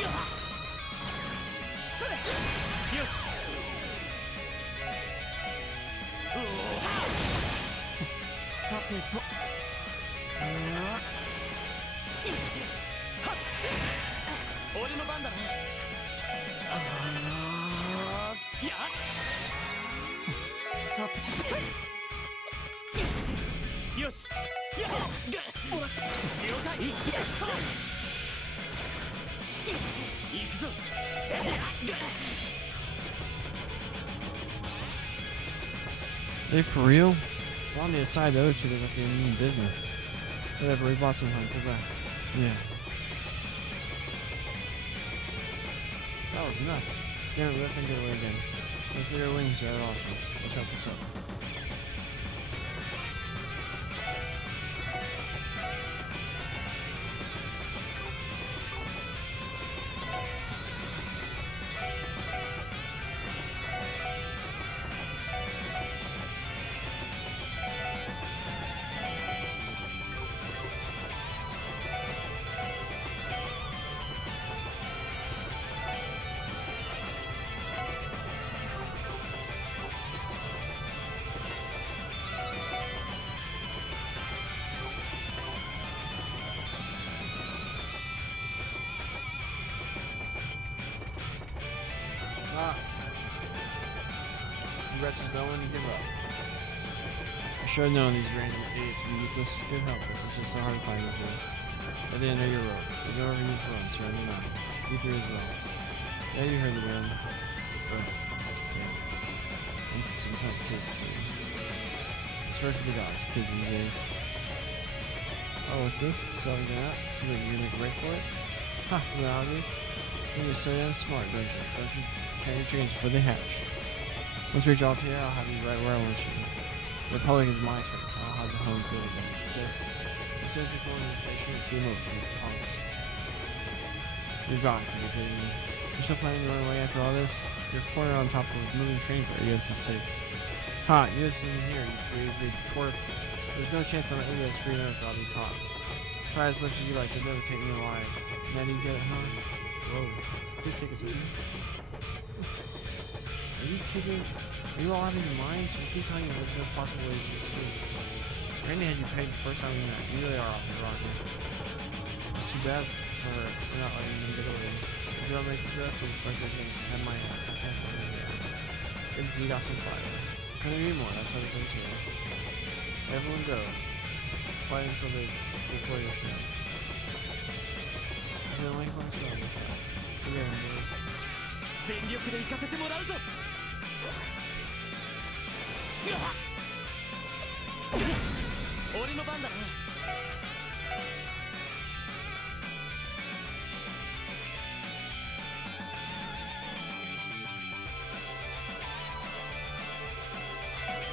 よ。それ。よし。さてと。俺の番だな。やっ。さて。よし。了解。行くぞ。They for real? On the aside, the other two look like they mean business. Whatever, we bought some time. Pull back. Yeah. That was nuts. Damn it, we left and get away again. Let's leave our wings to our options. Let's wrap this up. Ah. You wretches don't want to give up. I should have known these random idiots would be useless. Good help, but it's just so hard to find these days. At the end of your rope. You don't ever need to run, surrender now. You three as well. Yeah, you heard the man. Yeah. Into some kind of kids thing. I swear to the gods, kids these days. Oh, what's this? Selling that? So that you're gonna make a break for it? Ha, is that obvious? You're so damn smart, don't you? Don't you count your chickens before they hatch? Once we reach Altair, I'll have you right where I want you. The Republic is my turn. I'll have the home field advantage. As soon as we pull into the station, it's game over for the punks. You've got to be kidding me. You're still planning to run away after all this? You're cornered on top of a moving train for EOS's sake. Ha! EOS isn't here, you creative-faced twerp. There's no chance on the EOS green earth I'll be caught. Try as much as you like, you'll never take me alive. Now do you get it, huh? Whoa. Please take us with you. Are you kidding? Are you all out of your minds? We keep telling you there's no possible way to escape. Randy had you pegged the first time we met. You really are off the rocket. It's too bad for her. We're not letting you get away. If you don't make this dress, we'll expect you to have my ass. Okay? Good to see you got some fire. Couldn't agree more. That's what it says here. Everyone go. Fight until before your show. If you don't like my show, we'll try. Yeah, man. 全力で行かせてもらうぞ。俺の番だな。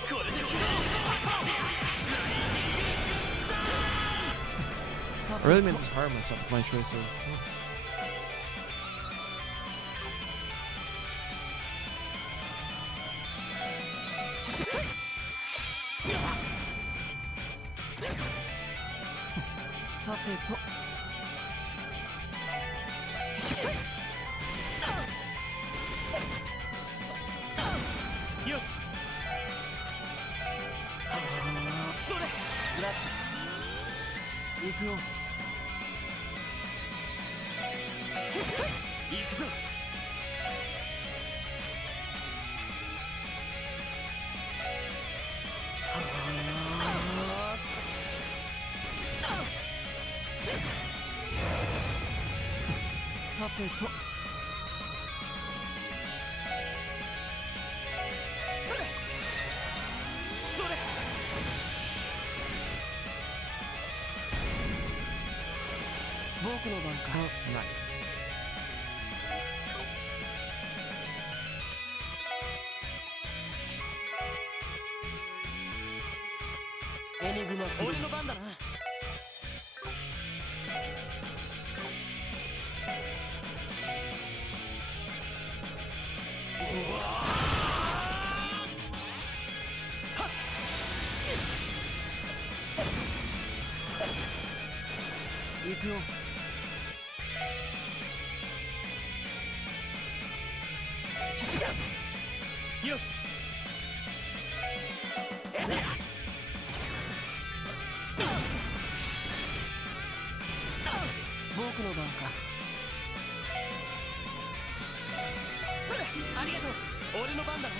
これで I really made this hard on myself with my choice of. Yes. それ。行くよ。行くぞ。てとそれそれ僕の番か。 Nice. エニグマ俺の番だな。行くよ。よし。僕の番か。それありがとう。俺の番だな。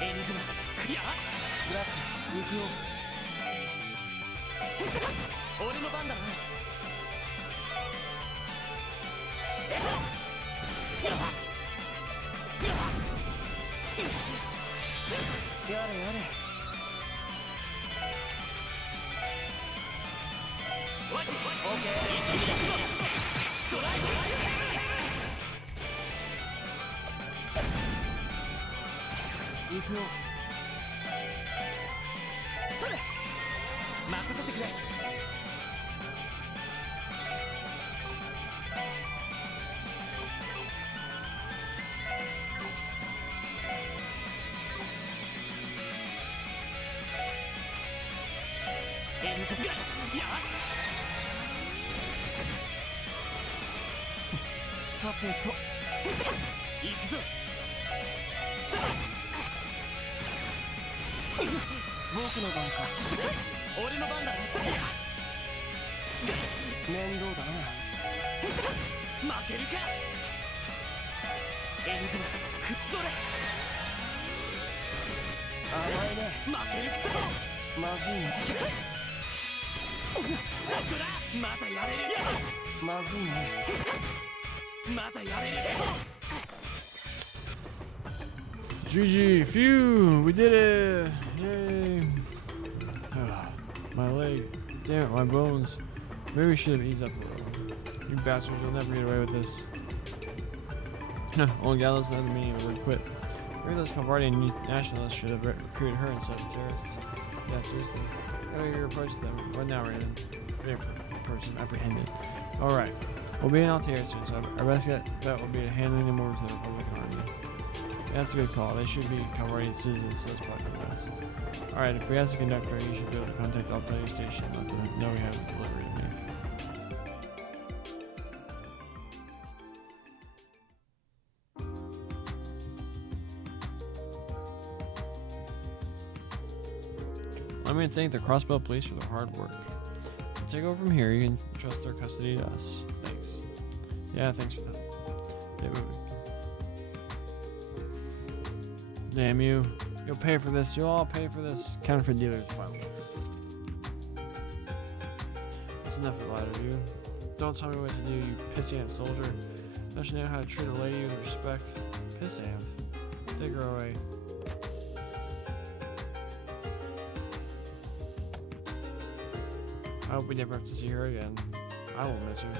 エニグマクリア。グラッツ行くよ。俺の番だな。やれやれ。オッケー。ストライク。行くよ。それ任せてくれ。さてと行くぞ。僕の番か。俺の番だ。面倒だな。負けるか。エニグマくっそれ甘いね。負けるぞ。まずいね。まだやれる。まずいね。まだやれる。 GG, phew, we did it! Yay! My leg, damn it, my bones. Maybe we should have eased up a little. You bastards, you'll never get away with this. Old Gallows and the meaning of the word quit. Maybe those Calvardian nationalists should have recruited her instead of terrorists. Yeah, seriously. How do you approach them? What now, Raven? Person apprehended. Alright. We'll be in Altair soon, so our best bet will be to handing them over to the Republican Army. That's a good call. They should be Calvardian citizens, so that's probably the best. Alright, if we ask the conductor, you should be able to contact Altair Station and let them know we have a delivery to make. Let me thank the Crossbell Police for their hard work. We'll take over from here. You can trust their custody to us. Thanks. Yeah, thanks for that. Yeah, damn you. You'll pay for this. You'll all pay for this. Counterfeit dealers violence. That's enough of either of you. Don't tell me what to do, you pissant soldier. Don't you know how to treat a lady with respect? Pissant. Take her away. I hope we never have to see her again. I will miss her.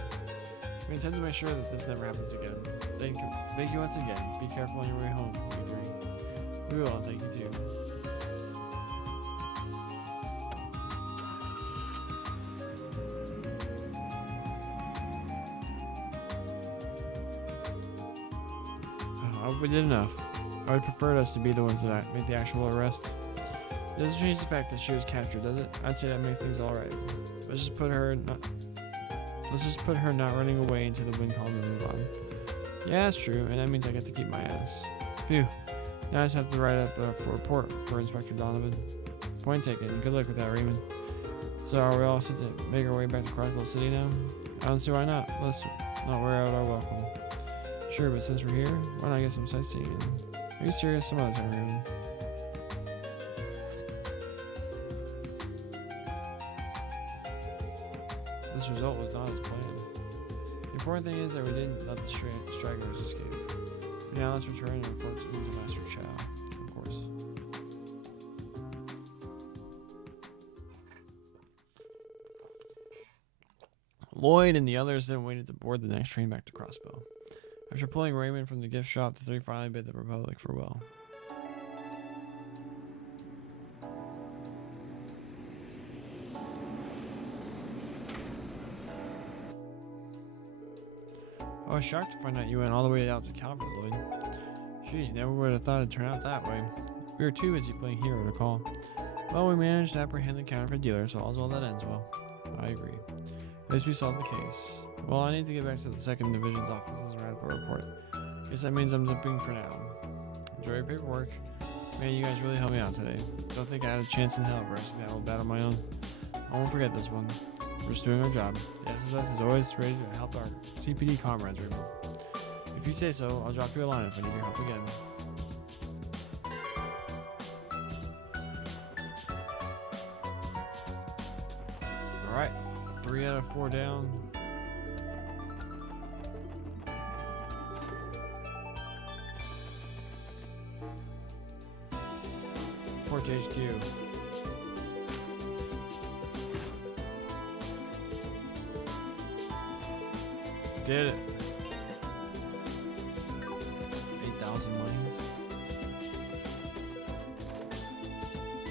We intend to make sure that this never happens again. Thank you once again. Be careful on your way home, you three. We will, and thank you too. I hope we did enough. I would prefer us to be the ones that make the actual arrest. It doesn't change the fact that she was captured, does it? I'd say that makes things alright. Let's just put her not running away into the wind column and move on. Yeah, that's true, and that means I get to keep my ass. Phew. Now I just have to write up a report for Inspector Donovan. Point taken. Good luck with that, Raymond. So are we all set to make our way back to Crossbell City now? I don't see why not. Let's not wear out our welcome. Sure, but since we're here, why not get some sightseeing? Are you serious? Some other time, Raymond. This result was not as planned. important thing is that we didn't let the stragglers escape. Now let's return and report to Master Chow, of course. Lloyd and the others then waited to board the next train back to Crossbow. After pulling Raymond from the gift shop, the three finally bid the Republic farewell. I was shocked to find out you went all the way out to Calvert, Lloyd. Jeez, never would have thought it'd turn out that way. We were too busy playing hero to call. Well, we managed to apprehend the counterfeit dealer, so all's well that ends well. I agree. At least we solved the case. Well, I need to get back to the 2nd Division's offices and write up a report. Guess that means I'm zipping for now. Enjoy your paperwork. Man, you guys really helped me out today. Don't think I had a chance in hell wrestling that old battle on my own. I won't forget this one. We're just doing our job. The SSS is always ready to help our CPD comrades, Raymond. If you say so, I'll drop you a line if I need your help again. Alright, 3 out of 4 down. Port HQ. Did it. 8,000 lanes.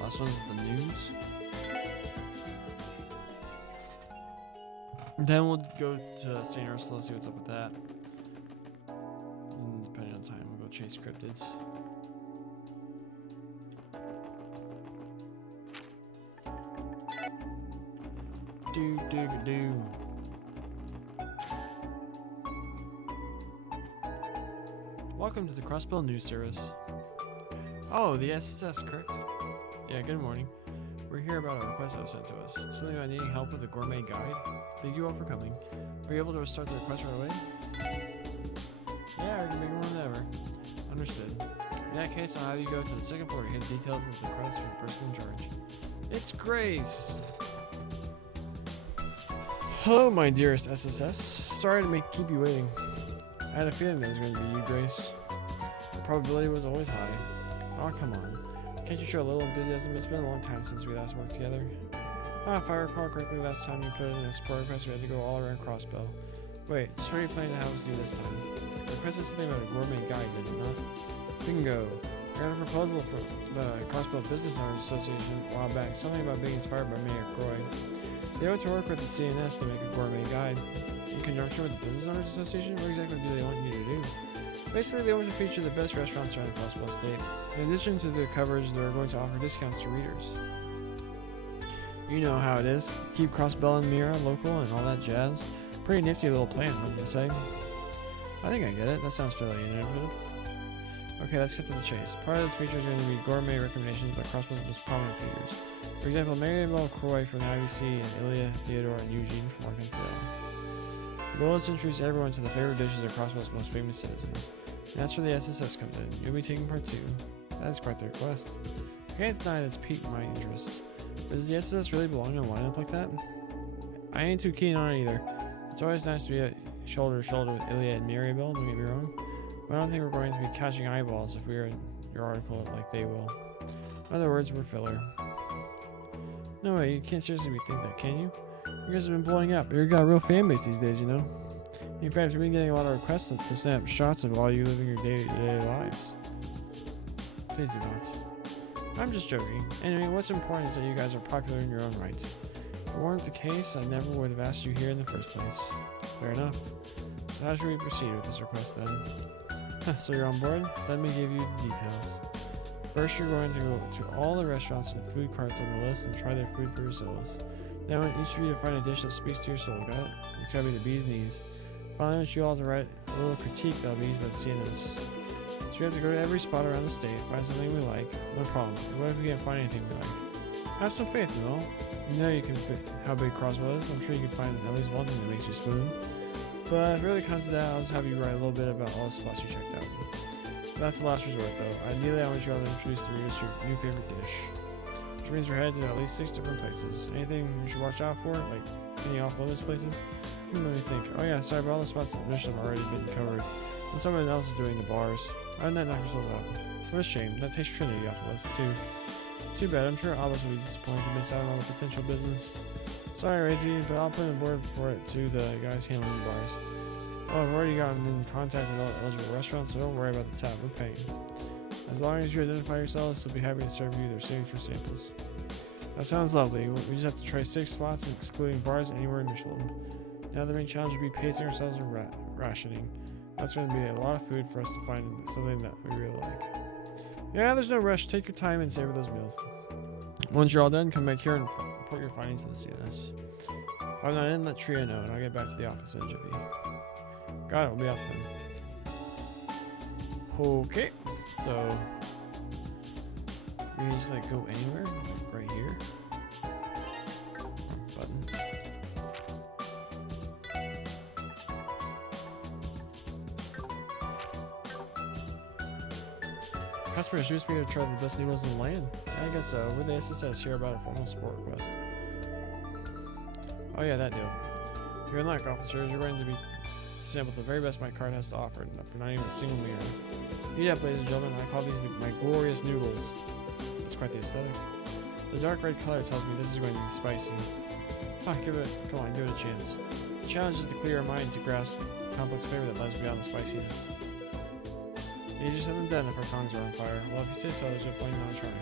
Last one's the news. Then we'll go to St. Ursula, see what's up with that. And depending on time, we'll go chase cryptids. Do. Welcome to the Crossbell News Service. Oh, the SSS, correct? Yeah, good morning. We're here about a request that was sent to us. Something about needing help with a gourmet guide. Thank you all for coming. Were you able to start the request right away? Yeah, we can make one whenever. Understood. In that case, I'll have you go to the 2nd floor to get details of the request from the person in charge. It's Grace! Hello, my dearest SSS. Sorry to keep you waiting. I had a feeling that it was going to be you, Grace. The probability was always high. Oh, come on. Can't you show a little enthusiasm? It's been a long time since we last worked together. If I recall correctly, last time you put in a support request, we had to go all around Crossbow. Wait, just what are you planning to have us do this time? The request is something about a gourmet guide, did it not? Bingo. I got a proposal from the Crossbow Business Owners Association a while back, something about being inspired by Mayor Croy. They went to work with the CNS to make a gourmet guide. In conjunction with the Business Owners Association, what exactly do they want you to do? Basically, they want to feature the best restaurants around the Crossbow State. In addition to the coverage, they're going to offer discounts to readers. You know how it is. Keep Crossbell and Mira local and all that jazz. Pretty nifty little plan, wouldn't you say? I think I get it. That sounds fairly innovative. Okay, let's get to the chase. Part of this feature is going to be gourmet recommendations by Crossbow's most prominent figures. For example, Maribel Croy from the IBC and Ilya, Theodore, and Eugene from Arkansas. The goal is to introduce everyone to the favorite dishes of Crossbow's most famous citizens. And that's where the SSS comes in. You'll be taking part 2. That is quite the request. I can't deny that's piqued my interest. But does the SSS really belong in a lineup like that? I ain't too keen on it either. It's always nice to be shoulder to shoulder with Ilya and Maribel, don't get me wrong. But I don't think we're going to be catching eyeballs if we are in your article like they will. In other words, we're filler. No way, you can't seriously think that, can you? You guys have been blowing up. You've got a real fan base these days, you know? In fact, we've been getting a lot of requests to snap shots of all you living your day-to-day lives. Please do not. I'm just joking. Anyway, what's important is that you guys are popular in your own right. If it weren't the case, I never would have asked you here in the first place. Fair enough. So how should we proceed with this request then? So you're on board? Let me give you the details. First, you're going to go to all the restaurants and food carts on the list and try their food for yourselves. Then I want each of you to find a dish that speaks to your soul, got it? It's gotta be the bee's knees. Finally, I want you all to write a little critique that'll be used by the CNS. So we have to go to every spot around the state, find something we like, no problem. And what if we can't find anything we like? Have some faith, you know? You know you can fit how big Crossbow is. I'm sure you can find at least one thing that makes you swoon. But if it really comes to that, I'll just have you write a little bit about all the spots you checked out. But that's the last resort, though. Ideally, I want you all to introduce the readers to your new favorite dish. Which means we're headed to at least 6 different places. Anything we should watch out for, like any off-limits places? Let me think. Oh yeah, sorry, but all the spots in the mission have already been covered. And someone else is doing the bars. Other than that, knock yourselves out. What a shame. That takes Trinity off the list, too. Too bad. I'm sure Albus will be disappointed to miss out on all the potential business. Sorry, Razy, but I'll put in board for it to the guys handling the bars. Oh, I've already gotten in contact with all the eligible restaurants, so don't worry about the tab. We're paying. As long as you identify yourselves, they'll be happy to serve you their signature samples. That sounds lovely. We just have to try 6 spots, excluding bars anywhere in Michelin. Now the main challenge will be pacing ourselves and rationing. That's going to be a lot of food for us to find something that we really like. Yeah, there's no rush. Take your time and savor those meals. Once you're all done, come back here and report your findings to the CNS. If I'm not in, let Tria know, and I'll get back to the office in a jiffy. Got it. We'll be off then. Okay, so we can just like go anywhere, like right here. Button. Customers used me to try the best noodles in the land. Yeah, I guess so. With the SSS, hear about a formal support request. Oh yeah, that deal. You're in luck, officers. You're ready to be sampled the very best my card has to offer, for not even a single meal. Eat up, ladies and gentlemen. I call these my glorious noodles. It's quite the aesthetic. The dark red color tells me this is going to be spicy. Come on, give it a chance. The challenge is to clear your mind to grasp complex flavor that lies beyond the spiciness. Easier said than done if our tongues are on fire. Well, if you say so, there's no point in not trying.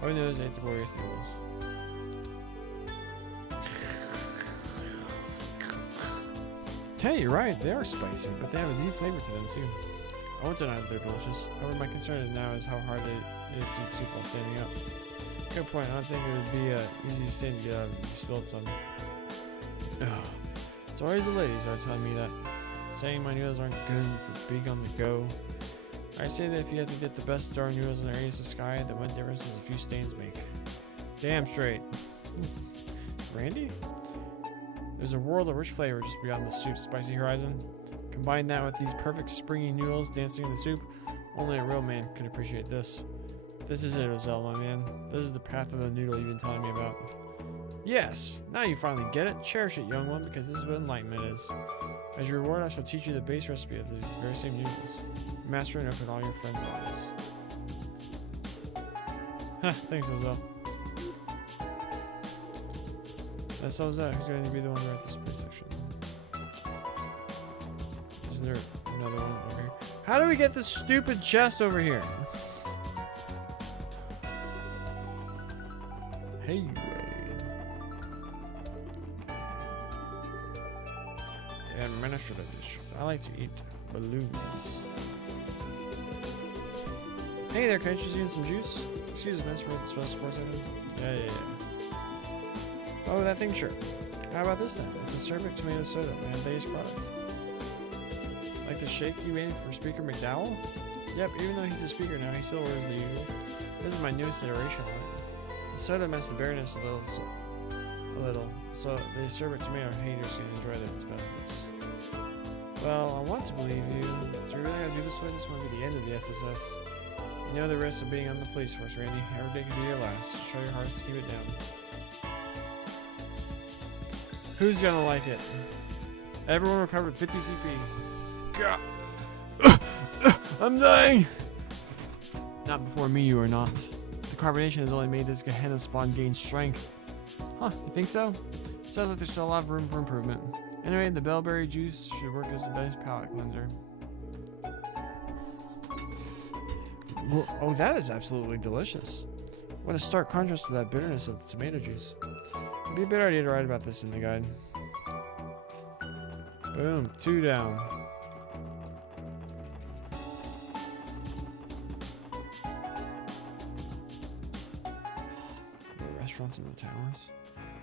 All we know is ate the glorious noodles. Hey, you're right. They are spicy, but they have a deep flavor to them too. I won't deny that they're delicious. However, my concern is now is how hard it is to eat soup while standing up. Good point. I don't think it would be easy to stand to get out if you spilled some. Ugh. It's always the ladies that are telling me that. Saying my noodles aren't good for being on the go. I say that if you have to get the best darn noodles in the areas of sky, then what difference does a few stains make? Damn straight. Randy? There's a world of rich flavor just beyond the soup's spicy horizon. Combine that with these perfect springy noodles dancing in the soup, only a real man could appreciate this. This is it, Ozell, my man. This is the path of the noodle you've been telling me about. Yes! Now you finally get it. Cherish it, young one, because this is what enlightenment is. As your reward, I shall teach you the base recipe of these very same noodles. Master and open all your friends' eyes. Huh, thanks, Ozell. That solves that. Who's going to be the one to write this play section? Isn't there another one over here? How do we get this stupid chest over here? Hey, administrative dish. I like to eat balloons. Hey there, can I interest you in some juice? Excuse me, miss, for the special sports item? Yeah. Oh, that thing, sure. How about this then? It's a sorbet tomato soda, man-based product. Like the shake you made for Speaker McDowell? Yep, even though he's a speaker now, he still wears the usual. This is my newest iteration of it. The soda masks the bitterness a little, so the sorbet tomato haters can enjoy its benefits. Well, I want to believe you. Do you really gotta do this way? This might be the end of the SSS. You know the risks of being on the police force, Randy. Every day can be your last. Try your hardest to keep it down. Who's gonna like it? Everyone recovered 50 CP. God. I'm dying! Not before me, you are not. The carbonation has only made this Gehenna spawn gain strength. Huh, you think so? Sounds like there's still a lot of room for improvement. Anyway, the bellberry juice should work as a nice palate cleanser. Oh, that is absolutely delicious. What a stark contrast to that bitterness of the tomato juice. It'd be a better idea to write about this in the guide. Boom, 2 down. The restaurants in the towers.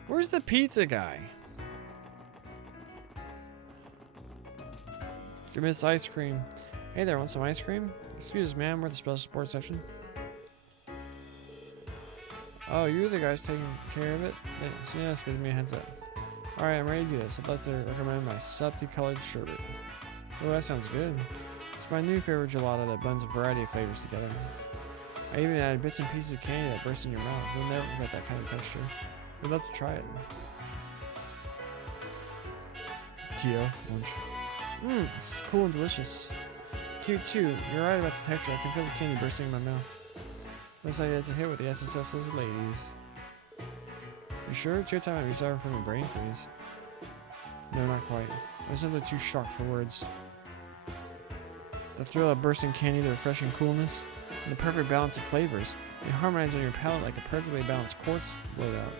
Where's the pizza guy? Give me this ice cream. Hey there, want some ice cream? Excuse me, ma'am, we're the special sports section. Oh, you're the guys taking care of it? Yes, gives me a heads up. Alright, I'm ready to do this. I'd like to recommend my subtly-colored sherbet. Oh, that sounds good. It's my new favorite gelato that blends a variety of flavors together. I even added bits and pieces of candy that burst in your mouth. You'll never forget that kind of texture. We'd love to try it. Tio. Lunch. It's cool and delicious. Cute too. You're right about the texture. I can feel the candy bursting in my mouth. Looks like it's a hit with the SSS's ladies. You sure? It's your time to be suffering from a brain freeze. No, not quite. I'm simply too shocked for words. The thrill of bursting candy, the refreshing coolness, and the perfect balance of flavors. They harmonize on your palate like a perfectly balanced quartz laid out.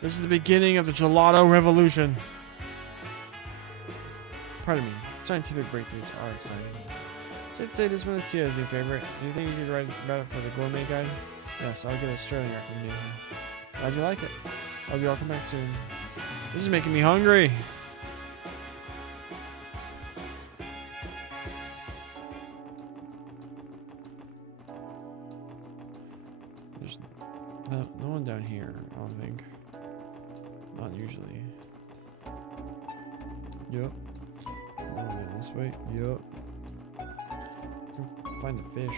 This is the beginning of the gelato revolution. Pardon me. Scientific breakthroughs are exciting. So I'd say this one is Tio's new favorite. Do you think you could write about it for the gourmet guide? Yes, I'll give it a sterling recommendation. Glad you like it. Hope you all come back soon. This is making me hungry. There's no one down here, I don't think. Not usually. Yup. No man, this way. Yup. Find the fish.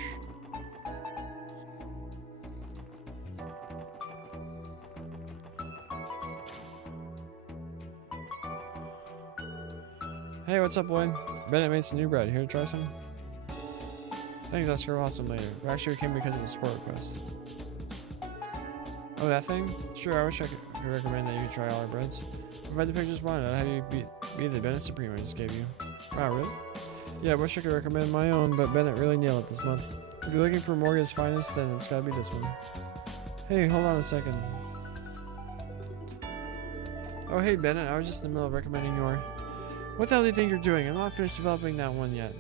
Hey, what's up, Lloyd? Bennett made some new bread. Here to try some? Thanks, Oscar. We'll have some later. We actually came because of a support request. Oh, that thing? Sure, I wish I could recommend that you try all our breads. Provide the pictures wanted. I'd have you be the Bennett Supreme I just gave you. Wow, really? Yeah, I wish I could recommend my own, but Bennett really nailed it this month. If you're looking for Morgan's finest, then it's gotta be this one. Hey, hold on a second. Oh, hey, Bennett. I was just in the middle of recommending your... What the hell do you think you're doing? I'm not finished developing that one yet.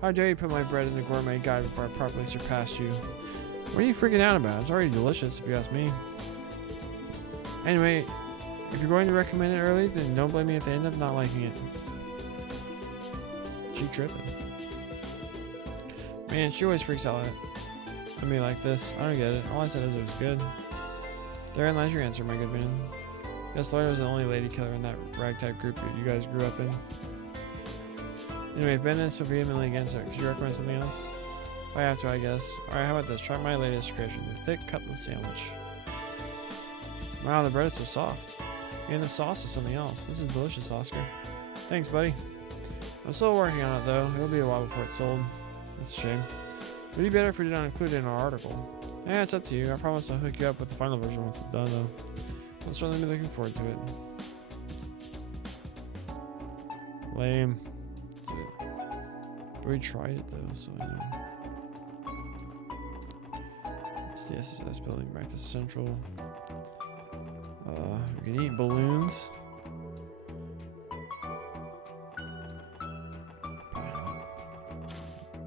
How dare you put my bread in the gourmet guide before I properly surpassed you? What are you freaking out about? It's already delicious, if you ask me. Anyway, if you're going to recommend it early, then don't blame me if they end up not liking it. She tripping. Man, she always freaks out at me like this. I don't get it. All I said is it was good. Therein lies your answer, my good man. Guess Lloyd was the only lady killer in that ragtag group that you guys grew up in. Anyway, if Ben is so vehemently against it, could you recommend something else? If I have to, I guess. Alright, how about this? Try my latest creation, the thick cutlet sandwich. Wow, the bread is so soft. And the sauce is something else. This is delicious, Oscar. Thanks, buddy. I'm still working on it, though. It'll be a while before it's sold. That's a shame. It would be better if we did not include it in our article. Yeah, it's up to you. I promise I'll hook you up with the final version once it's done, though. I'll certainly be looking forward to it. Lame. But we tried it, though, so I know. It's the SSS building back to Central. We can eat balloons.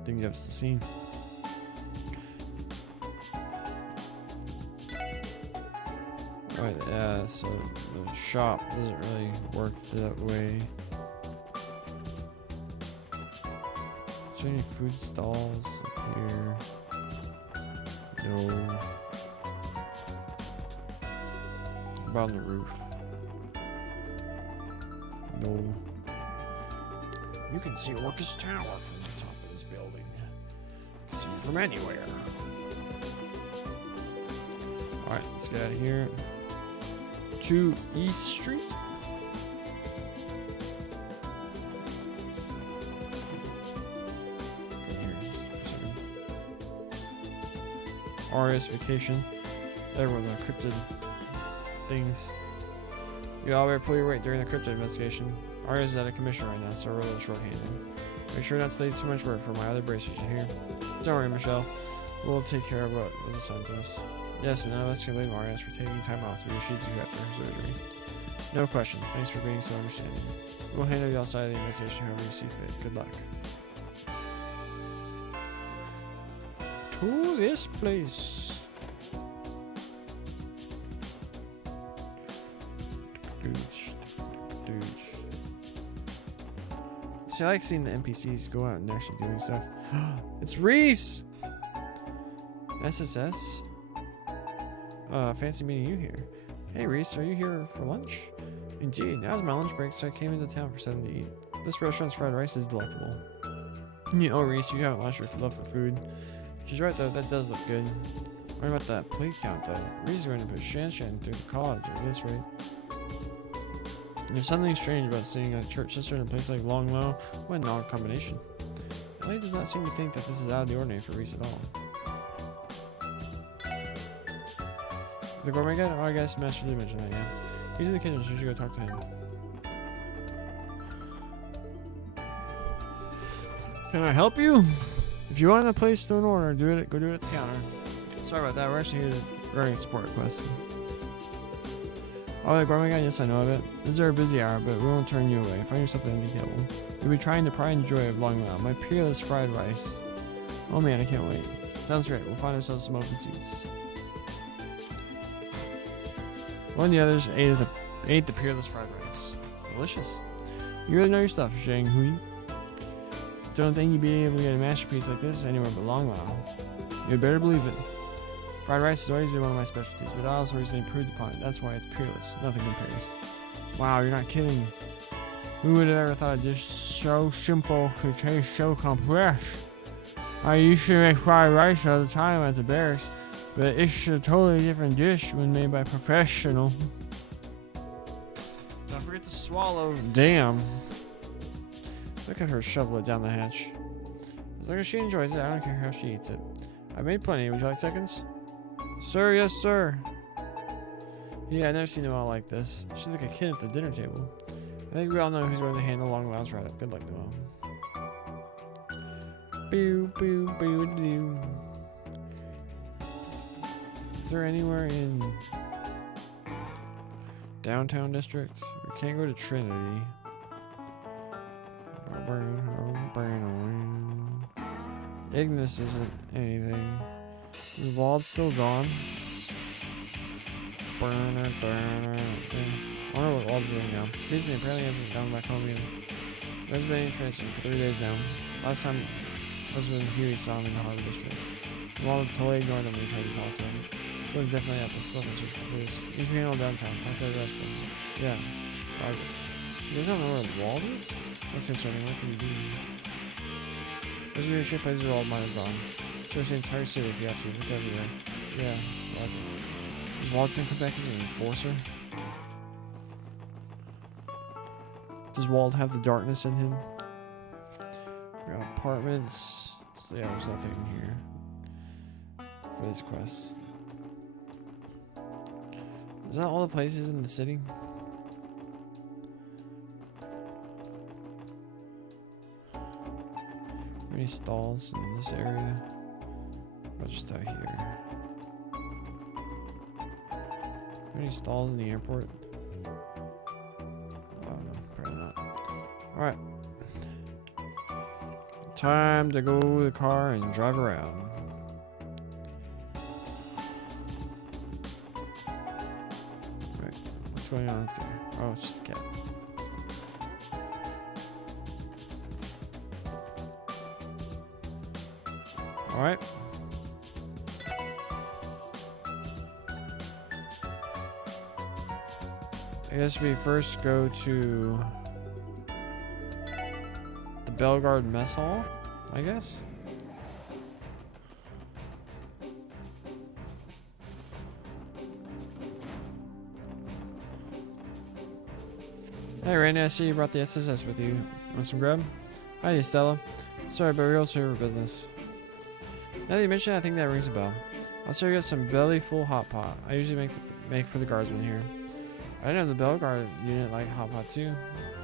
Think that's the scene. Right, yeah, so the shop doesn't really work that way. Is there any food stalls up here? No. About on the roof? No. You can see Orcus Tower from the top of this building. You can see it from anywhere. Alright, let's get out of here. To East Street. RS Vacation. Everyone's on cryptid things. You all better pull your weight during the cryptid investigation. RS is out of commission right now, so we're a little short-handed. Make sure not to leave too much work for my other bracers in here. Don't worry, Michelle. We'll take care of what was assigned to us. Yes, and none of us can blame RS for taking time off to do sheets you after her surgery. No question. Thanks for being so understanding. We'll handle the outside of the investigation however you see fit. Good luck. To this place. See, I like seeing the NPCs go out and actually doing stuff. It's Reese! SSS? Fancy meeting you here. Hey Reese, are you here for lunch? Indeed, now's my lunch break, so I came into town for something to eat. This restaurant's fried rice is delectable. Oh Reese, you haven't lost your love for food. She's right though, that does look good. What about that plate count though? Reese is going to put Shan through the college at this rate. There's something strange about seeing a church sister in a place like Long Low. What an odd combination. LA does not seem to think that this is out of the ordinary for Reese at all. The gourmet guy? Oh, I guess Master did mention that, yeah. He's in the kitchen, so you should go talk to him. Can I help you? If you want a place to an order, go do it at the counter. Sorry about that, we're actually here regarding a support request. Oh, the gourmet guy? Yes, I know of it. This is our busy hour, but we won't turn you away. Find yourself an empty table. You'll be trying the pride and joy of Long Lao, my peerless fried rice. Oh man, I can't wait. Sounds great. We'll find ourselves some open seats. One of the others ate the peerless fried rice. Delicious. You really know your stuff, Zhang Hui. Don't think you'd be able to get a masterpiece like this anywhere but Long Lao. You'd better believe it. Fried rice has always been one of my specialties, but I also recently improved upon it. That's why it's peerless. Nothing compares. Wow, you're not kidding. Who would have ever thought a dish so simple could taste so complex? I used to make fried rice all the time at the barracks, but it's a totally different dish when made by a professional. Don't forget to swallow. Damn. Look at her shovel it down the hatch. As long as she enjoys it, I don't care how she eats it. I made plenty. Would you like seconds? Sir, yes, sir. Yeah, I've never seen them all like this. She's like a kid at the dinner table. I think we all know who's going to handle Long Lao's right up. Good luck, Noel. Boo, boo, boo, doo. Is there anywhere in downtown district? We can't go to Trinity. Ignis isn't anything. Is Wald still gone? I wonder what Wald's doing now. Disney apparently hasn't gone back home either. There's been any transfer for 3 days now. Last time was when Huey saw him in the Harbor District. Wald totally ignored him when he tried to talk to him. So it's definitely up. Let's split and search for clues. You should handle downtown. Talk to the rest of them. Yeah. Roger. You guys don't know where Wald is? That's concerning. What can we do? Those leadership places are all might have gone. Search the entire city if you have to. Look everywhere. Yeah, Roger. Does Wald come back as an enforcer? Does Wald have the darkness in him? We got apartments. So yeah, there's nothing in here for this quest. Is that all the places in the city? Any stalls in this area? I'll just out here. Any stalls in the airport? Oh no, probably not. Alright. Time to go to the car and drive around. Alright, what's going on up there? Oh, it's just a cat. Alright. I guess we first go to the Bellegarde Mess Hall, I guess. Hey Randy, I see you brought the SSS with you. Want some grub? Hi Stella. Sorry, but we're also here for business. Now that you mention it, I think that rings a bell. I'll serve you some belly full hot pot. I usually make for the guardsmen here. I didn't know the Bellegarde unit like hot pot too.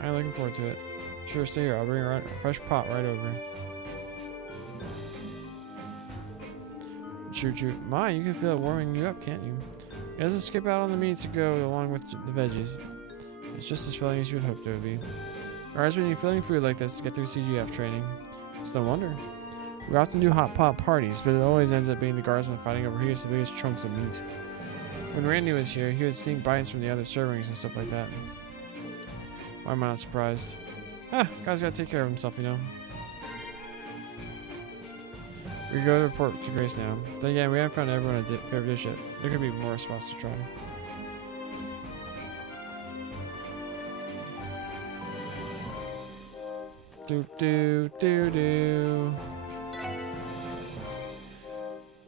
I'm looking forward to it. Sure, stay here. I'll bring a fresh pot right over. Shoot, shoot. My, you can feel it warming you up, can't you? It doesn't skip out on the meat to go along with the veggies. It's just as filling as you would hope it would be. Guardsmen need filling food like this to get through CGF training. It's no wonder. We often do hot pot parties, but it always ends up being the guardsmen fighting over who gets the biggest chunks of meat. When Randy was here, he would sneak bites from the other servings and stuff like that. Why am I not surprised? Guy's gotta take care of himself, you know. We go to report to Grace now. Then again, we haven't found everyone a favorite dish yet. There could be more spots to try. Do do do do.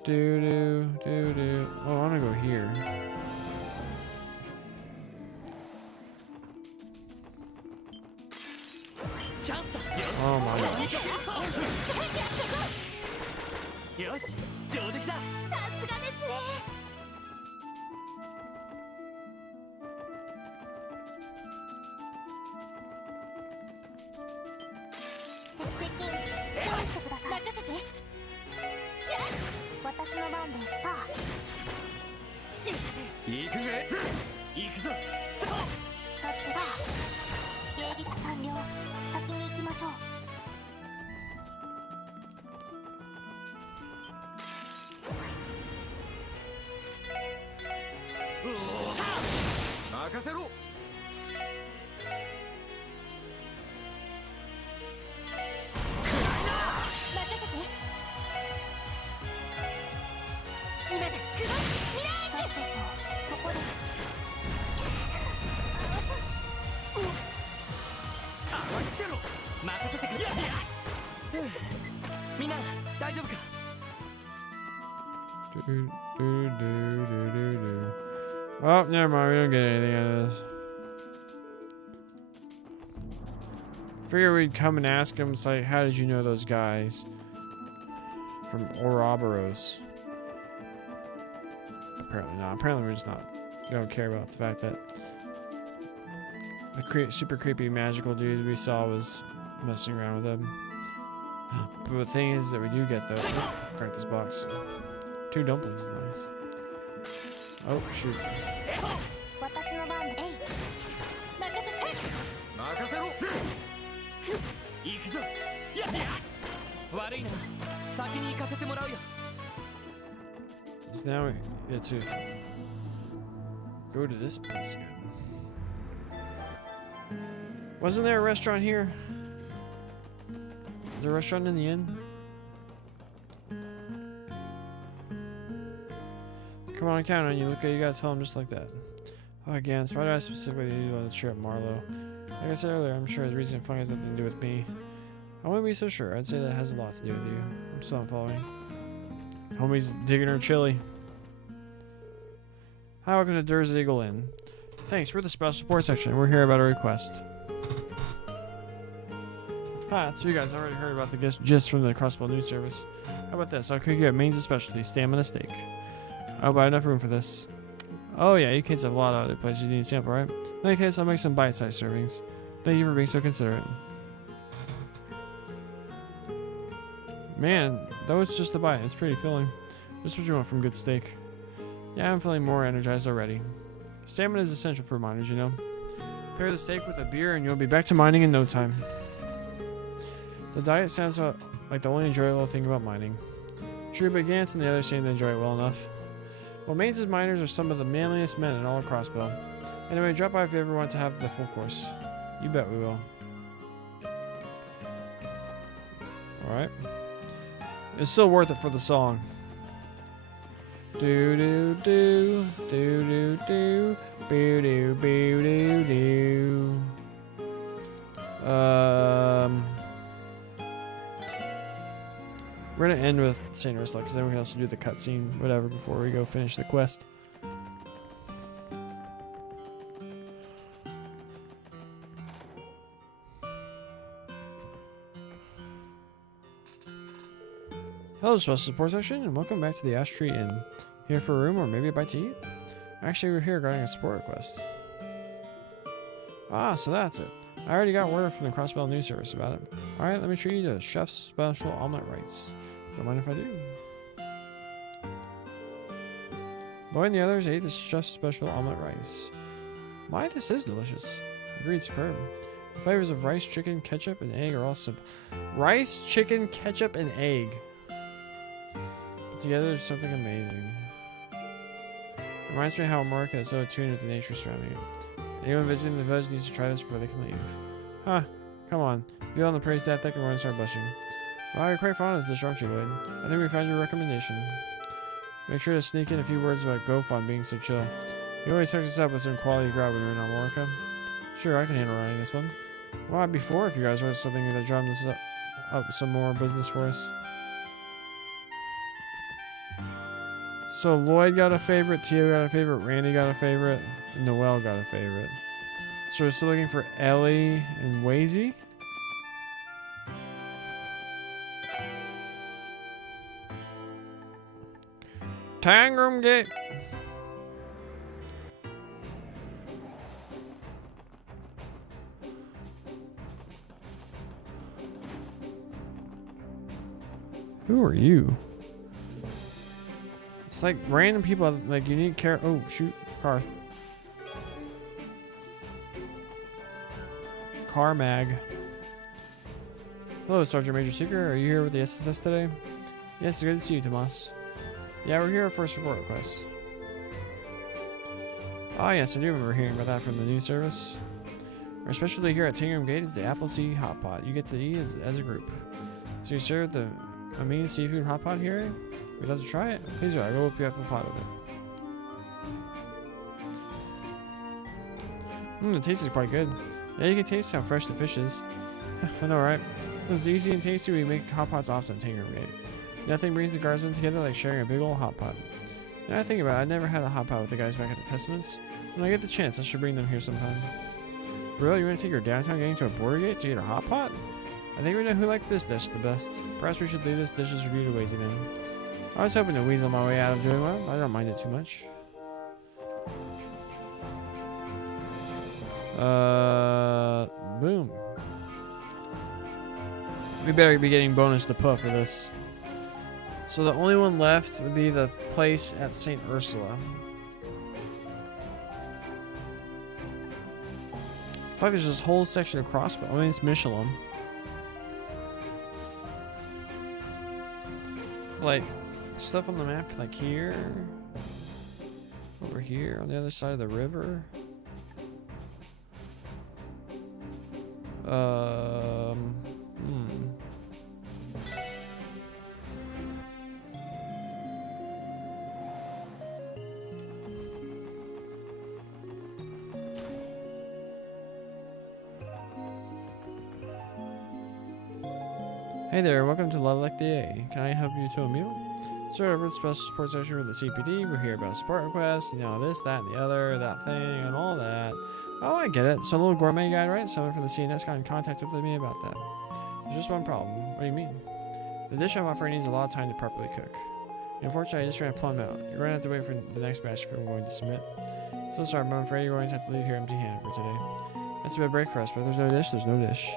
Do do do do. Oh, I wanna go here. much. よし上出来だ。さすがですね。敵接近注意してください。任せて。私の番です。行くぜ。行くぞ。そう。さてだ。迎撃完了。先に行きましょう。任せろ。任せて。今だ。クロスミラーさてとそこです。甘くてろ。任せてくれ。みんな大丈夫か。 Oh, never mind. We don't get anything out of this. Figure we'd come and ask him, it's like, how did you know those guys from Ouroboros? Apparently not. Apparently we're just not. We don't care about the fact that the super creepy magical dude we saw was messing around with them. But the thing is that we do get, though, crack this box. 2 dumplings is nice. Oh, shoot. 私の番で。えい。任せて。任せろ。行くぞ。悪いな。先に行かせてもらうよ。 So now we get to go to this place again. Wasn't there a restaurant here? Is there a restaurant in the inn? Come on, I count on you. Look, you gotta tell him just like that. Oh, again, so why did I specifically do on the trip, Marlowe? Like I said earlier, I'm sure his recent fun has nothing to do with me. I wouldn't be so sure. I'd say that has a lot to do with you. I'm still not following. Homie's digging her chili. Hi, welcome to Dur's Eagle Inn. Thanks, we're the special support section. We're here about a request. Ah, so you guys already heard about the gist from the Crossbow News Service. How about this? I'll cook you at Maine's specialty, stamina steak. I'll buy enough room for this. Oh yeah, you kids have a lot of other places you need to sample, right? In that case, I'll make some bite-sized servings. Thank you for being so considerate. Man, that was just a bite. It's pretty filling. Just what you want from good steak. Yeah, I'm feeling more energized already. Stamina is essential for miners, you know. Pair the steak with a beer and you'll be back to mining in no time. The diet sounds like the only enjoyable thing about mining. True, but Gantz and the others seem to enjoy it well enough. Well, Maine's miners are some of the manliest men in all of Crossbow. Anyway, drop by if you ever want to have the full course. You bet we will. Alright. It's still worth it for the song. Do do do do do do boo do boo do do. We're gonna end with Saint Ursula because then we can also do the cutscene, whatever, before we go finish the quest. Hello, special support section, and welcome back to the Ash Tree Inn. Here for a room or maybe a bite to eat? Actually, we're here regarding a support request. Ah, so that's it. I already got word from the Crossbell News Service about it. Alright, let me treat you to Chef's Special Omelette Rice. Don't mind if I do. Lloyd and the others ate this Chef's Special Omelette Rice. My, this is delicious. Agreed, superb. The flavors of rice, chicken, ketchup, and egg are all simple. Rice, chicken, ketchup, and egg. Put together, there's something amazing. Reminds me how America is so attuned with the nature surrounding it. Anyone visiting the village needs to try this before they can leave. Huh, come on. If you on the praise that, they can run and start blushing. Wow, you're quite fond of this dish, aren't you, Lloyd? I think we found your recommendation. Make sure to sneak in a few words about Gofon being so chill. You always hook us up with some quality grab when we're in Almorica. Sure, I can handle running this one. Well, before if you guys wrote something that drummed this up some more business for us. So Lloyd got a favorite, Tio got a favorite, Randy got a favorite, and Noelle got a favorite. So we're still looking for Ellie and Wazy. Tangram Gate. Who are you? It's like random people. Like you need care. Oh shoot, car. Car mag. Hello, Sergeant Major Seeker. Are you here with the SSS today? Yes, it's good to see you, Tomas. Yeah, we're here for a support request. Oh yes, I do remember hearing about that from the news service. Our specialty here at Tangram Gate is the Apple Sea Hot Pot. You get to eat as a group. So you serve the mean seafood hot pot here? We'd love to try it. Please do. I will whip you up a pot of it. The taste is quite good. Yeah, you can taste how fresh the fish is. I know, right? Since it's easy and tasty, we make hot pots often at Tangram Gate. Nothing brings the guardsmen together like sharing a big old hot pot. Now I think about it, I never had a hot pot with the guys back at the Testaments. When I get the chance, I should bring them here sometime. Bro, you want to take your downtown gang to a border gate to eat a hot pot? I think we know who liked this dish the best. Perhaps we should leave this dish's review to Wazy then. I was hoping to weasel my way out of doing well. I don't mind it too much. Boom. We better be getting bonus to put for this. So the only one left would be the place at St. Ursula. I feel like there's this whole section across, but I mean it's Michelin. Like stuff on the map, like here, over here, on the other side of the river. Hey there, welcome to Lilac DA. Can I help you to a meal? Sir, over the special support section with the CPD. We're here about support requests, you know, this, that, and the other, that thing, and all that. Oh, I get it. So, a little gourmet guy, right? Someone from the CNS got in contact with me about that. There's just one problem. What do you mean? The dish I'm offering needs a lot of time to properly cook. Unfortunately, I just ran a plum out. You're going to have to wait for the next batch if I'm going to submit. So sorry, but I'm afraid you're going to have to leave here empty-handed for today. That's a bit of a break for us, but if there's no dish, there's no dish.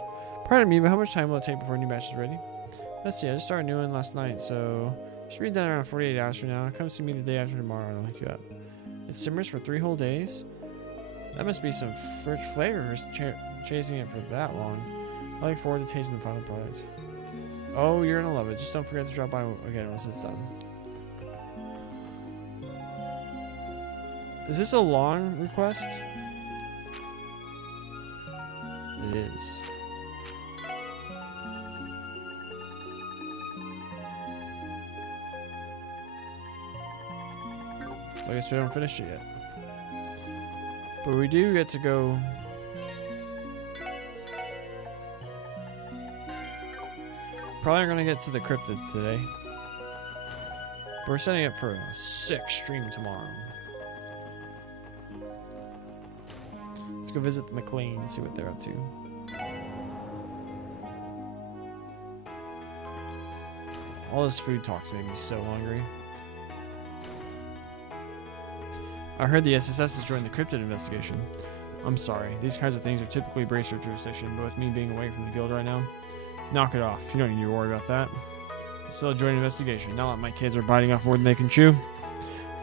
Pardon me, but how much time will it take before a new batch is ready? Let's see, I just started a new one last night, so should be done around 48 hours from now. Come see me the day after tomorrow and I'll hook you up. It simmers for 3 whole days? That must be some rich flavors chasing it for that long. I look forward to tasting the final product. Oh, you're gonna love it. Just don't forget to drop by again once it's done. Is this a long request? It is. So I guess we don't finish it yet. But we do get to go... Probably going to get to the cryptids today. But we're setting up for a sick stream tomorrow. Let's go visit the McLean and see what they're up to. All this food talk's made me so hungry. I heard the SSS has joined the cryptid investigation. I'm sorry, these kinds of things are typically Bracer jurisdiction, but with me being away from the guild right now, knock it off. You don't need to worry about that. Still a joint investigation. Not like my kids are biting off more than they can chew.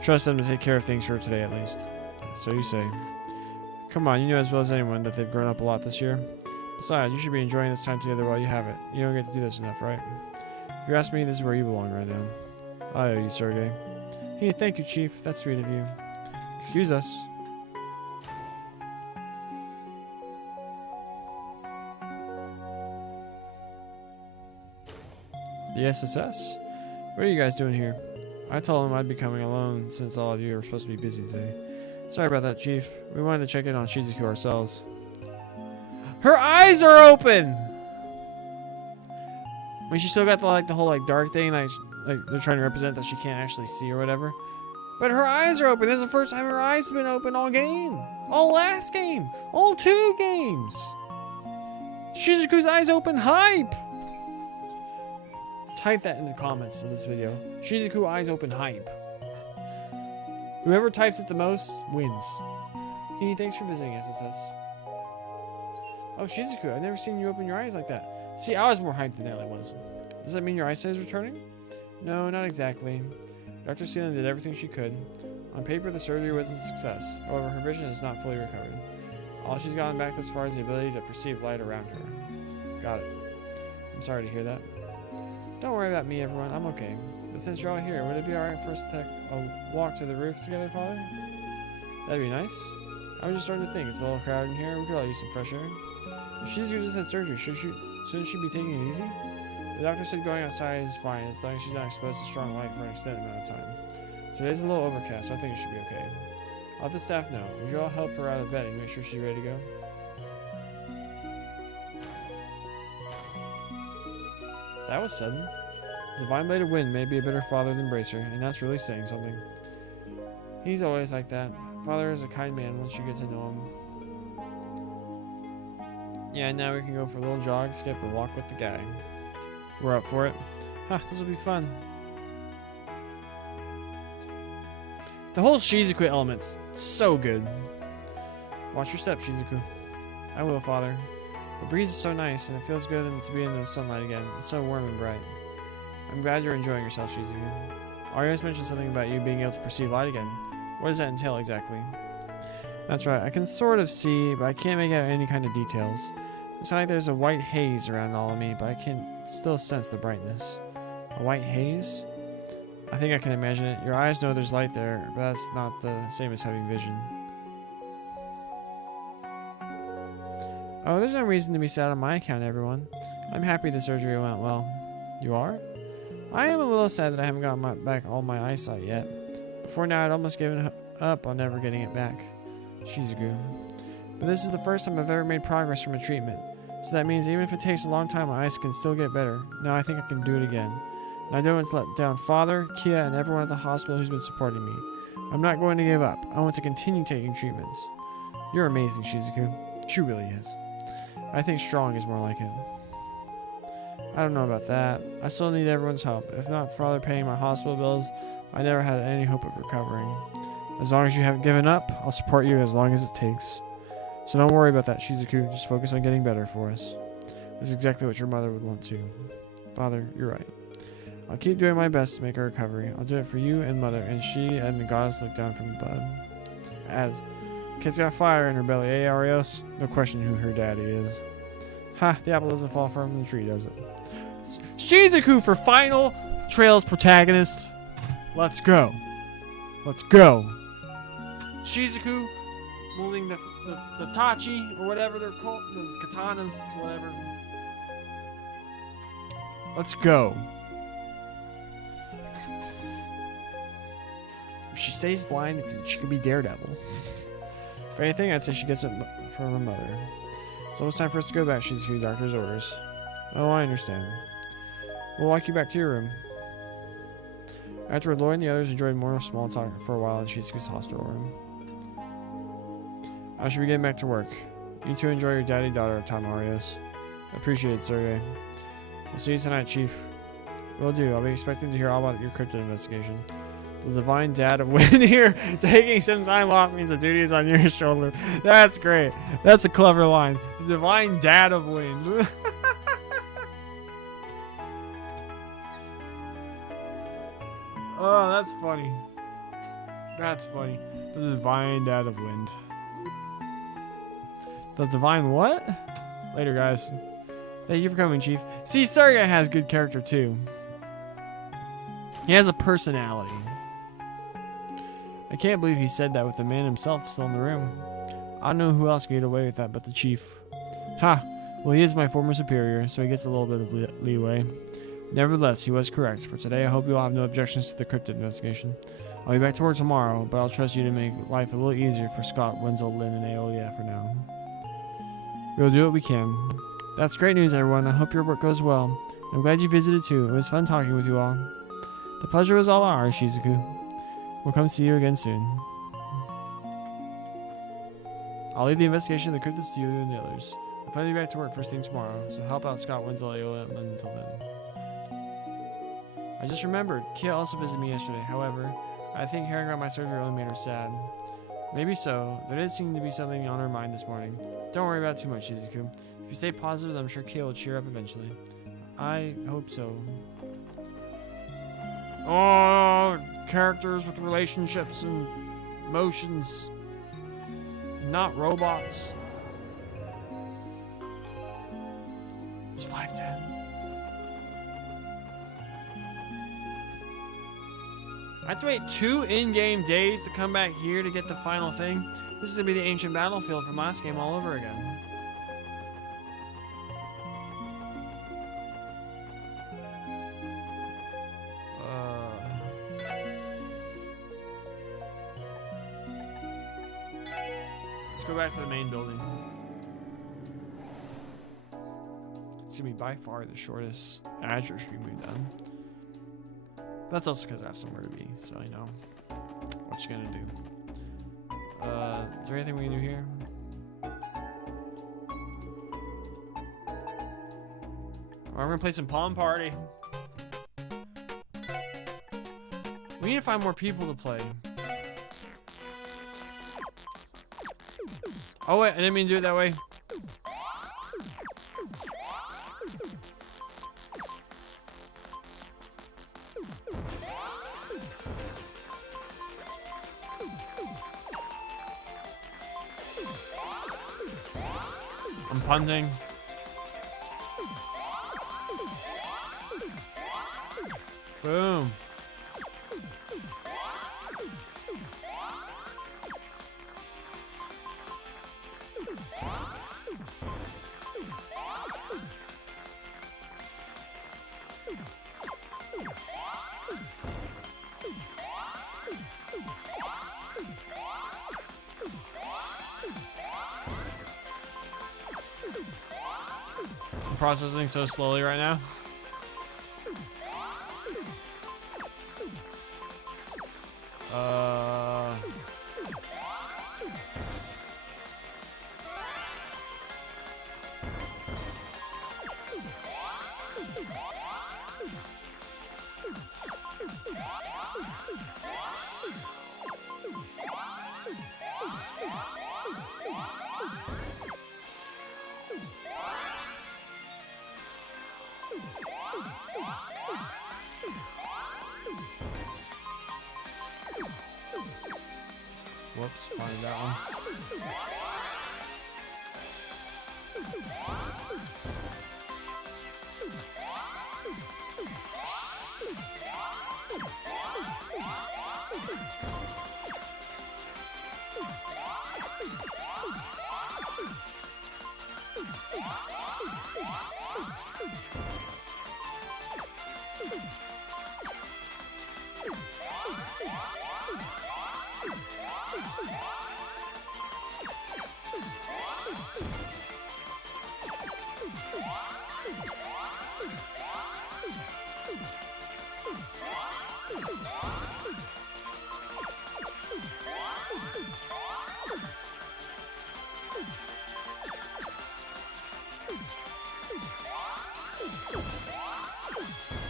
Trust them to take care of things for today at least. So you say. Come on, you know as well as anyone that they've grown up a lot this year. Besides, you should be enjoying this time together while you have it. You don't get to do this enough, right? If you ask me, this is where you belong right now. I owe you, Sergey. Hey, thank you, Chief. That's sweet of you. Excuse us. The SSS? What are you guys doing here? I told him I'd be coming alone since all of you are supposed to be busy today. Sorry about that, Chief. We wanted to check in on Shizuku ourselves. Her eyes are open! I mean, she still got the whole dark thing, like they're trying to represent that she can't actually see or whatever. But her eyes are open. This is the first time her eyes have been open all game. All last game. All 2 games. Shizuku's eyes open hype. Type that in the comments of this video. Shizuku eyes open hype. Whoever types it the most wins. Hey, thanks for visiting SSS. Oh, Shizuku, I've never seen you open your eyes like that. See, I was more hyped than Ellie was. Does that mean your eyesight is returning? No, not exactly. Dr. Seelan did everything she could. On paper, the surgery was a success. However, her vision is not fully recovered. All she's gotten back thus far is the ability to perceive light around her. Got it. I'm sorry to hear that. Don't worry about me, everyone. I'm okay. But since you're all here, would it be alright for us to take a walk to the roof together, Father? That'd be nice. I was just starting to think. It's a little crowded in here. We could all use some fresh air. If Shizuku just had surgery, shouldn't she be taking it easy? The doctor said going outside is fine as long as she's not exposed to strong light for an extended amount of time. Today's a little overcast, so I think it should be okay. I'll let the staff know. Would you all help her out of bed and make sure she's ready to go? That was sudden. The Divine Blade of Wind may be a better father than Bracer, and that's really saying something. He's always like that. Father is a kind man once you get to know him. Yeah, now we can go for a little jog, skip, or walk with the guy. We're up for it. This will be fun. The whole Shizuku element's so good. Watch your step, Shizuku. I will, Father. The breeze is so nice, and it feels good to be in the sunlight again. It's so warm and bright. I'm glad you're enjoying yourself, Shizuku. Arios mentioned something about you being able to perceive light again. What does that entail exactly? That's right, I can sort of see, but I can't make out any kind of details. It's like there's a white haze around all of me, but I can still sense the brightness. A white haze? I think I can imagine it. Your eyes know there's light there, but that's not the same as having vision. Oh, there's no reason to be sad on my account, everyone. I'm happy the surgery went well. You are? I am a little sad that I haven't gotten back all my eyesight yet. Before now, I'd almost given up on never getting it back. Shizuku. But this is the first time I've ever made progress from a treatment. So that means even if it takes a long time, my eyes can still get better. Now I think I can do it again. And I don't want to let down Father, Kia, and everyone at the hospital who's been supporting me. I'm not going to give up. I want to continue taking treatments. You're amazing, Shizuku. She really is. I think strong is more like it. I don't know about that. I still need everyone's help. If not Father paying my hospital bills, I never had any hope of recovering. As long as you haven't given up, I'll support you as long as it takes. So don't worry about that, Shizuku. Just focus on getting better for us. This is exactly what your mother would want too. Father, you're right. I'll keep doing my best to make a recovery. I'll do it for you and Mother, and she and the goddess look down from above. As kid's got fire in her belly, eh, Arios? No question who her daddy is. Ha, the apple doesn't fall from the tree, does it? It's Shizuku for final Trails protagonist. Let's go. Let's go. Shizuku holding the tachi, or whatever they're called, the katanas, whatever. Let's go. If she stays blind, she could be Daredevil. If anything, I'd say she gets it from her mother. It's almost time for us to go back, Shizuku. Doctor's orders. Oh, I understand. We'll walk you back to your room. Afterward, Lloyd and the others enjoyed more small talk for a while in Shizuku's hospital room. I should be getting back to work. You two enjoy your daddy-daughter time, Arios. Appreciate it, Sergey. We'll see you tonight, Chief. Will do. I'll be expecting to hear all about your cryptid investigation. The divine dad of Wind here. Taking some time off means the duty is on your shoulder. That's great. That's a clever line. The divine dad of Wind. Oh, that's funny. That's funny. The divine dad of Wind. The divine what? Later, guys. Thank you for coming, Chief. See, Sergey has good character, too. He has a personality. I can't believe he said that with the man himself still in the room. I don't know who else could get away with that but the Chief. Ha! Well, he is my former superior, so he gets a little bit of leeway. Nevertheless, he was correct. For today, I hope you'll have no objections to the cryptid investigation. I'll be back to work tomorrow, but I'll trust you to make life a little easier for Scott, Wenzel, Lynn, and Aeolia for now. We'll do what we can. That's great news, everyone. I hope your work goes well. I'm glad you visited too. It was fun talking with you all. The pleasure was all ours, Shizuku. We'll come see you again soon. I'll leave the investigation of the cryptids to you and the others. I plan to be back to work first thing tomorrow, so help out Scott, Wenzel, Aeolia, and Lynn until then. I just remembered, Kia also visited me yesterday. However, I think hearing about my surgery really made her sad. Maybe so. There did seem to be something on her mind this morning. Don't worry about it too much, Shizuku. If you stay positive, I'm sure Kay will cheer up eventually. I hope so. Oh, characters with relationships and emotions. Not robots. It's 5:10. I have to wait 2 in-game days to come back here to get the final thing. This is gonna be the ancient battlefield from last game all over again. Let's go back to the main building. It's gonna be by far the shortest Azure stream we've done. That's also because I have somewhere to be, so I know what you're gonna do. Is there anything we can do here? We're gonna play some Palm Party. We need to find more people to play. Oh wait, I didn't mean to do it that way. I'm punting. Boom. I'm processing so slowly right now. Whoops, find that one.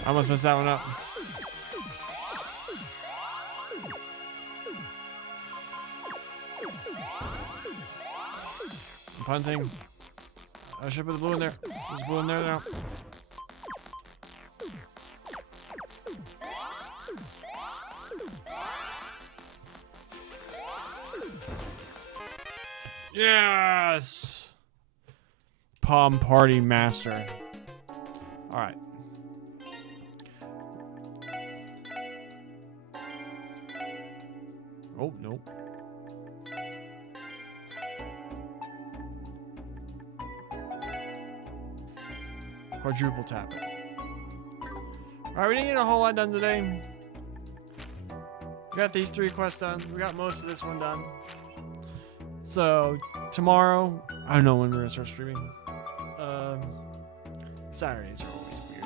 I almost messed that one up. I'm punting. I should put the blue in there. There's blue in there now. Yes! Palm Party Master. Alright. Oh, nope. Quadruple tap it. Alright, we didn't get a whole lot done today. We got these 3 quests done. We got most of this one done. So, tomorrow, I don't know when we're going to start streaming. Saturdays are always weird.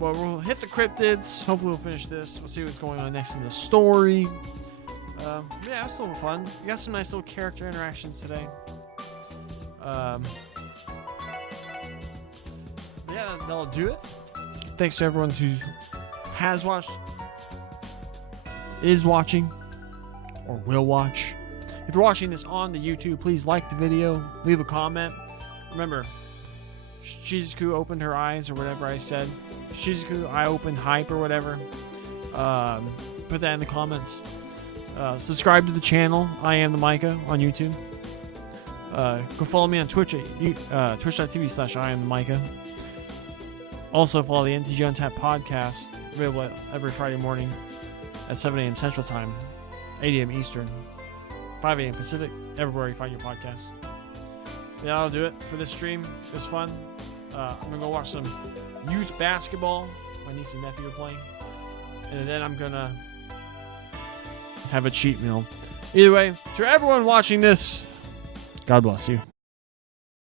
But we'll hit the cryptids. Hopefully we'll finish this. We'll see what's going on next in the story. Yeah, it was still fun. We got some nice little character interactions today. Yeah, that'll do it. Thanks to everyone who has watched is watching or will watch. If you're watching this on the YouTube, please like the video, leave a comment. Remember, Shizuku opened her eyes or whatever I said. Shizuku, I opened hype or whatever. Put that in the comments. Subscribe to the channel, I Am the Micah on YouTube. Go follow me on Twitch at twitch.tv/I Am the Micah. Also follow the NTG Untapped podcast, available every Friday morning at 7 a.m. Central Time, 8 a.m. Eastern, 5 a.m. Pacific, everywhere you find your podcasts. Yeah, that'll do it for this stream. It was fun. I'm going to go watch some youth basketball. My niece and nephew are playing. And then I'm going to have a cheat meal. Either way, to everyone watching this, God bless you.